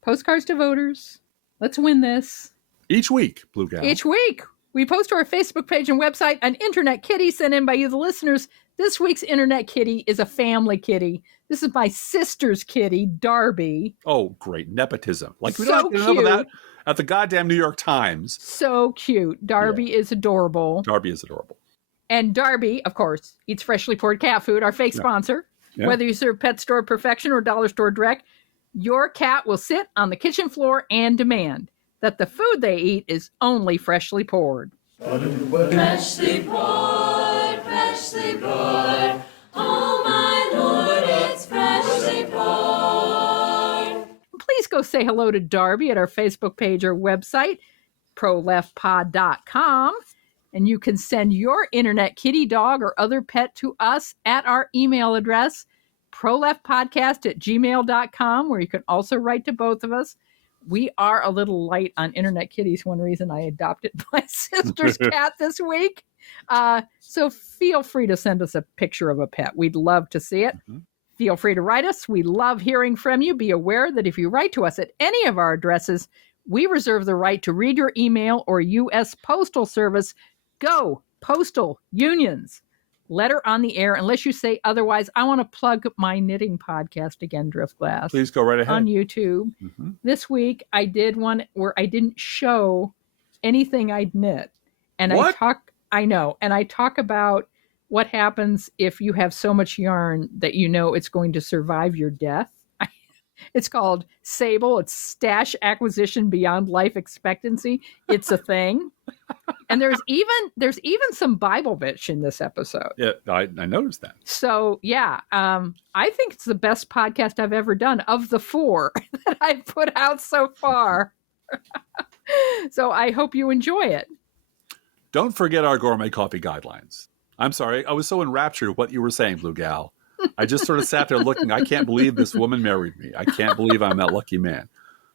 Postcards to voters. Let's win this. Each week, Blue Cow. Each week. We post to our Facebook page and website an internet kitty sent in by you, the listeners. This week's internet kitty is a family kitty. This is my sister's kitty, Darby. Oh, great. Nepotism. Like, we So don't have to get enough of that cute. at the goddamn New York Times. So cute. Darby is adorable. Darby is adorable. And Darby, of course, eats freshly poured cat food, our fake sponsor. Yeah. Whether you serve Pet Store Perfection or Dollar Store Direct, your cat will sit on the kitchen floor and demand that the food they eat is only freshly poured. Freshly poured, freshly poured. Oh my Lord, it's freshly poured. Please go say hello to Darby at our Facebook page or website, proleftpod.com. And you can send your internet kitty, dog, or other pet to us at our email address, proleftpodcast@gmail.com, where you can also write to both of us. We are a little light on internet kitties. One reason I adopted my sister's cat this week. So feel free to send us a picture of a pet. We'd love to see it. Mm-hmm. Feel free to write us. We love hearing from you. Be aware that if you write to us at any of our addresses, we reserve the right to read your email or U.S. Postal Service. Go, postal unions. Letter on the air, unless you say otherwise. I want to plug my knitting podcast again, Driftglass. Please go right ahead. On YouTube. Mm-hmm. This week, I did one where I didn't show anything I'd knit. And what? I talk about what happens if you have so much yarn that you know it's going to survive your death. It's called Sable. It's Stash Acquisition Beyond Life Expectancy. It's a thing. And there's even some Bible bitch in this episode. Yeah, I noticed that. So, yeah, I think it's the best podcast I've ever done of the 4 that I've put out so far. So I hope you enjoy it. Don't forget our gourmet coffee guidelines. I'm sorry. I was so enraptured with what you were saying, Blue Gal. I just sort of sat there looking. I can't believe this woman married me. I can't believe I'm that lucky man.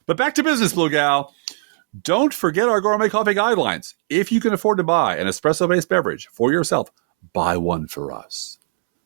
But back to business, Blue Gal. Don't forget our gourmet coffee guidelines. If you can afford to buy an espresso-based beverage for yourself, buy one for us.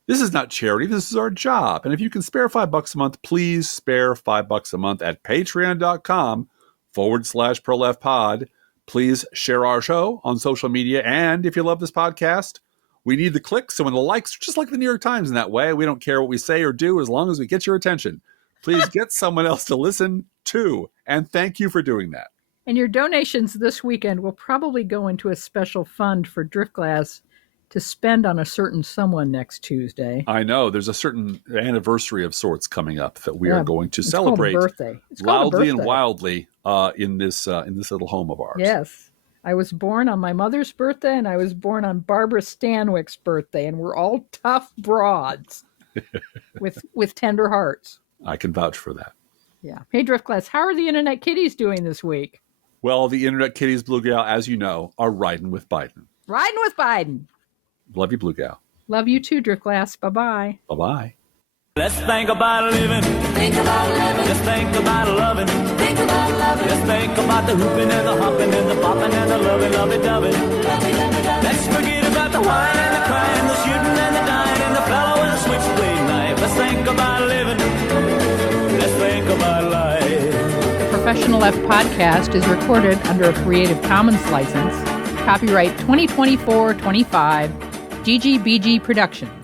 This is not charity. This is our job. And if you can spare $5 a month, please spare $5 a month at patreon.com/proleftpod. Please share our show on social media. And if you love this podcast, we need the clicks and the likes, just like the New York Times in that way. We don't care what we say or do as long as we get your attention. Please get someone else to listen to. And thank you for doing that. And your donations this weekend will probably go into a special fund for Driftglass to spend on a certain someone next Tuesday. I know. There's a certain anniversary of sorts coming up that we are going to celebrate loudly and wildly in this little home of ours. Yes. I was born on my mother's birthday, and I was born on Barbara Stanwyck's birthday, and we're all tough broads with tender hearts. I can vouch for that. Yeah. Hey, Driftglass, how are the internet kitties doing this week? Well, the internet kitties, Blue Gal, as you know, are riding with Biden. Riding with Biden. Love you, Blue Gal. Love you too, Driftglass. Bye-bye. Bye-bye. Let's think about living. Think about living. Let's think about loving. Think about loving. Let's think about the hooping and the hopping and the popping and the lovey-dovey. Let's forget about the wine and the crying, the shooting and the dying, and the fellow with the switchblade knife. Let's think about living. Let's think about life. The Professional Left podcast is recorded under a Creative Commons license. Copyright 2024-25, GGBG Productions.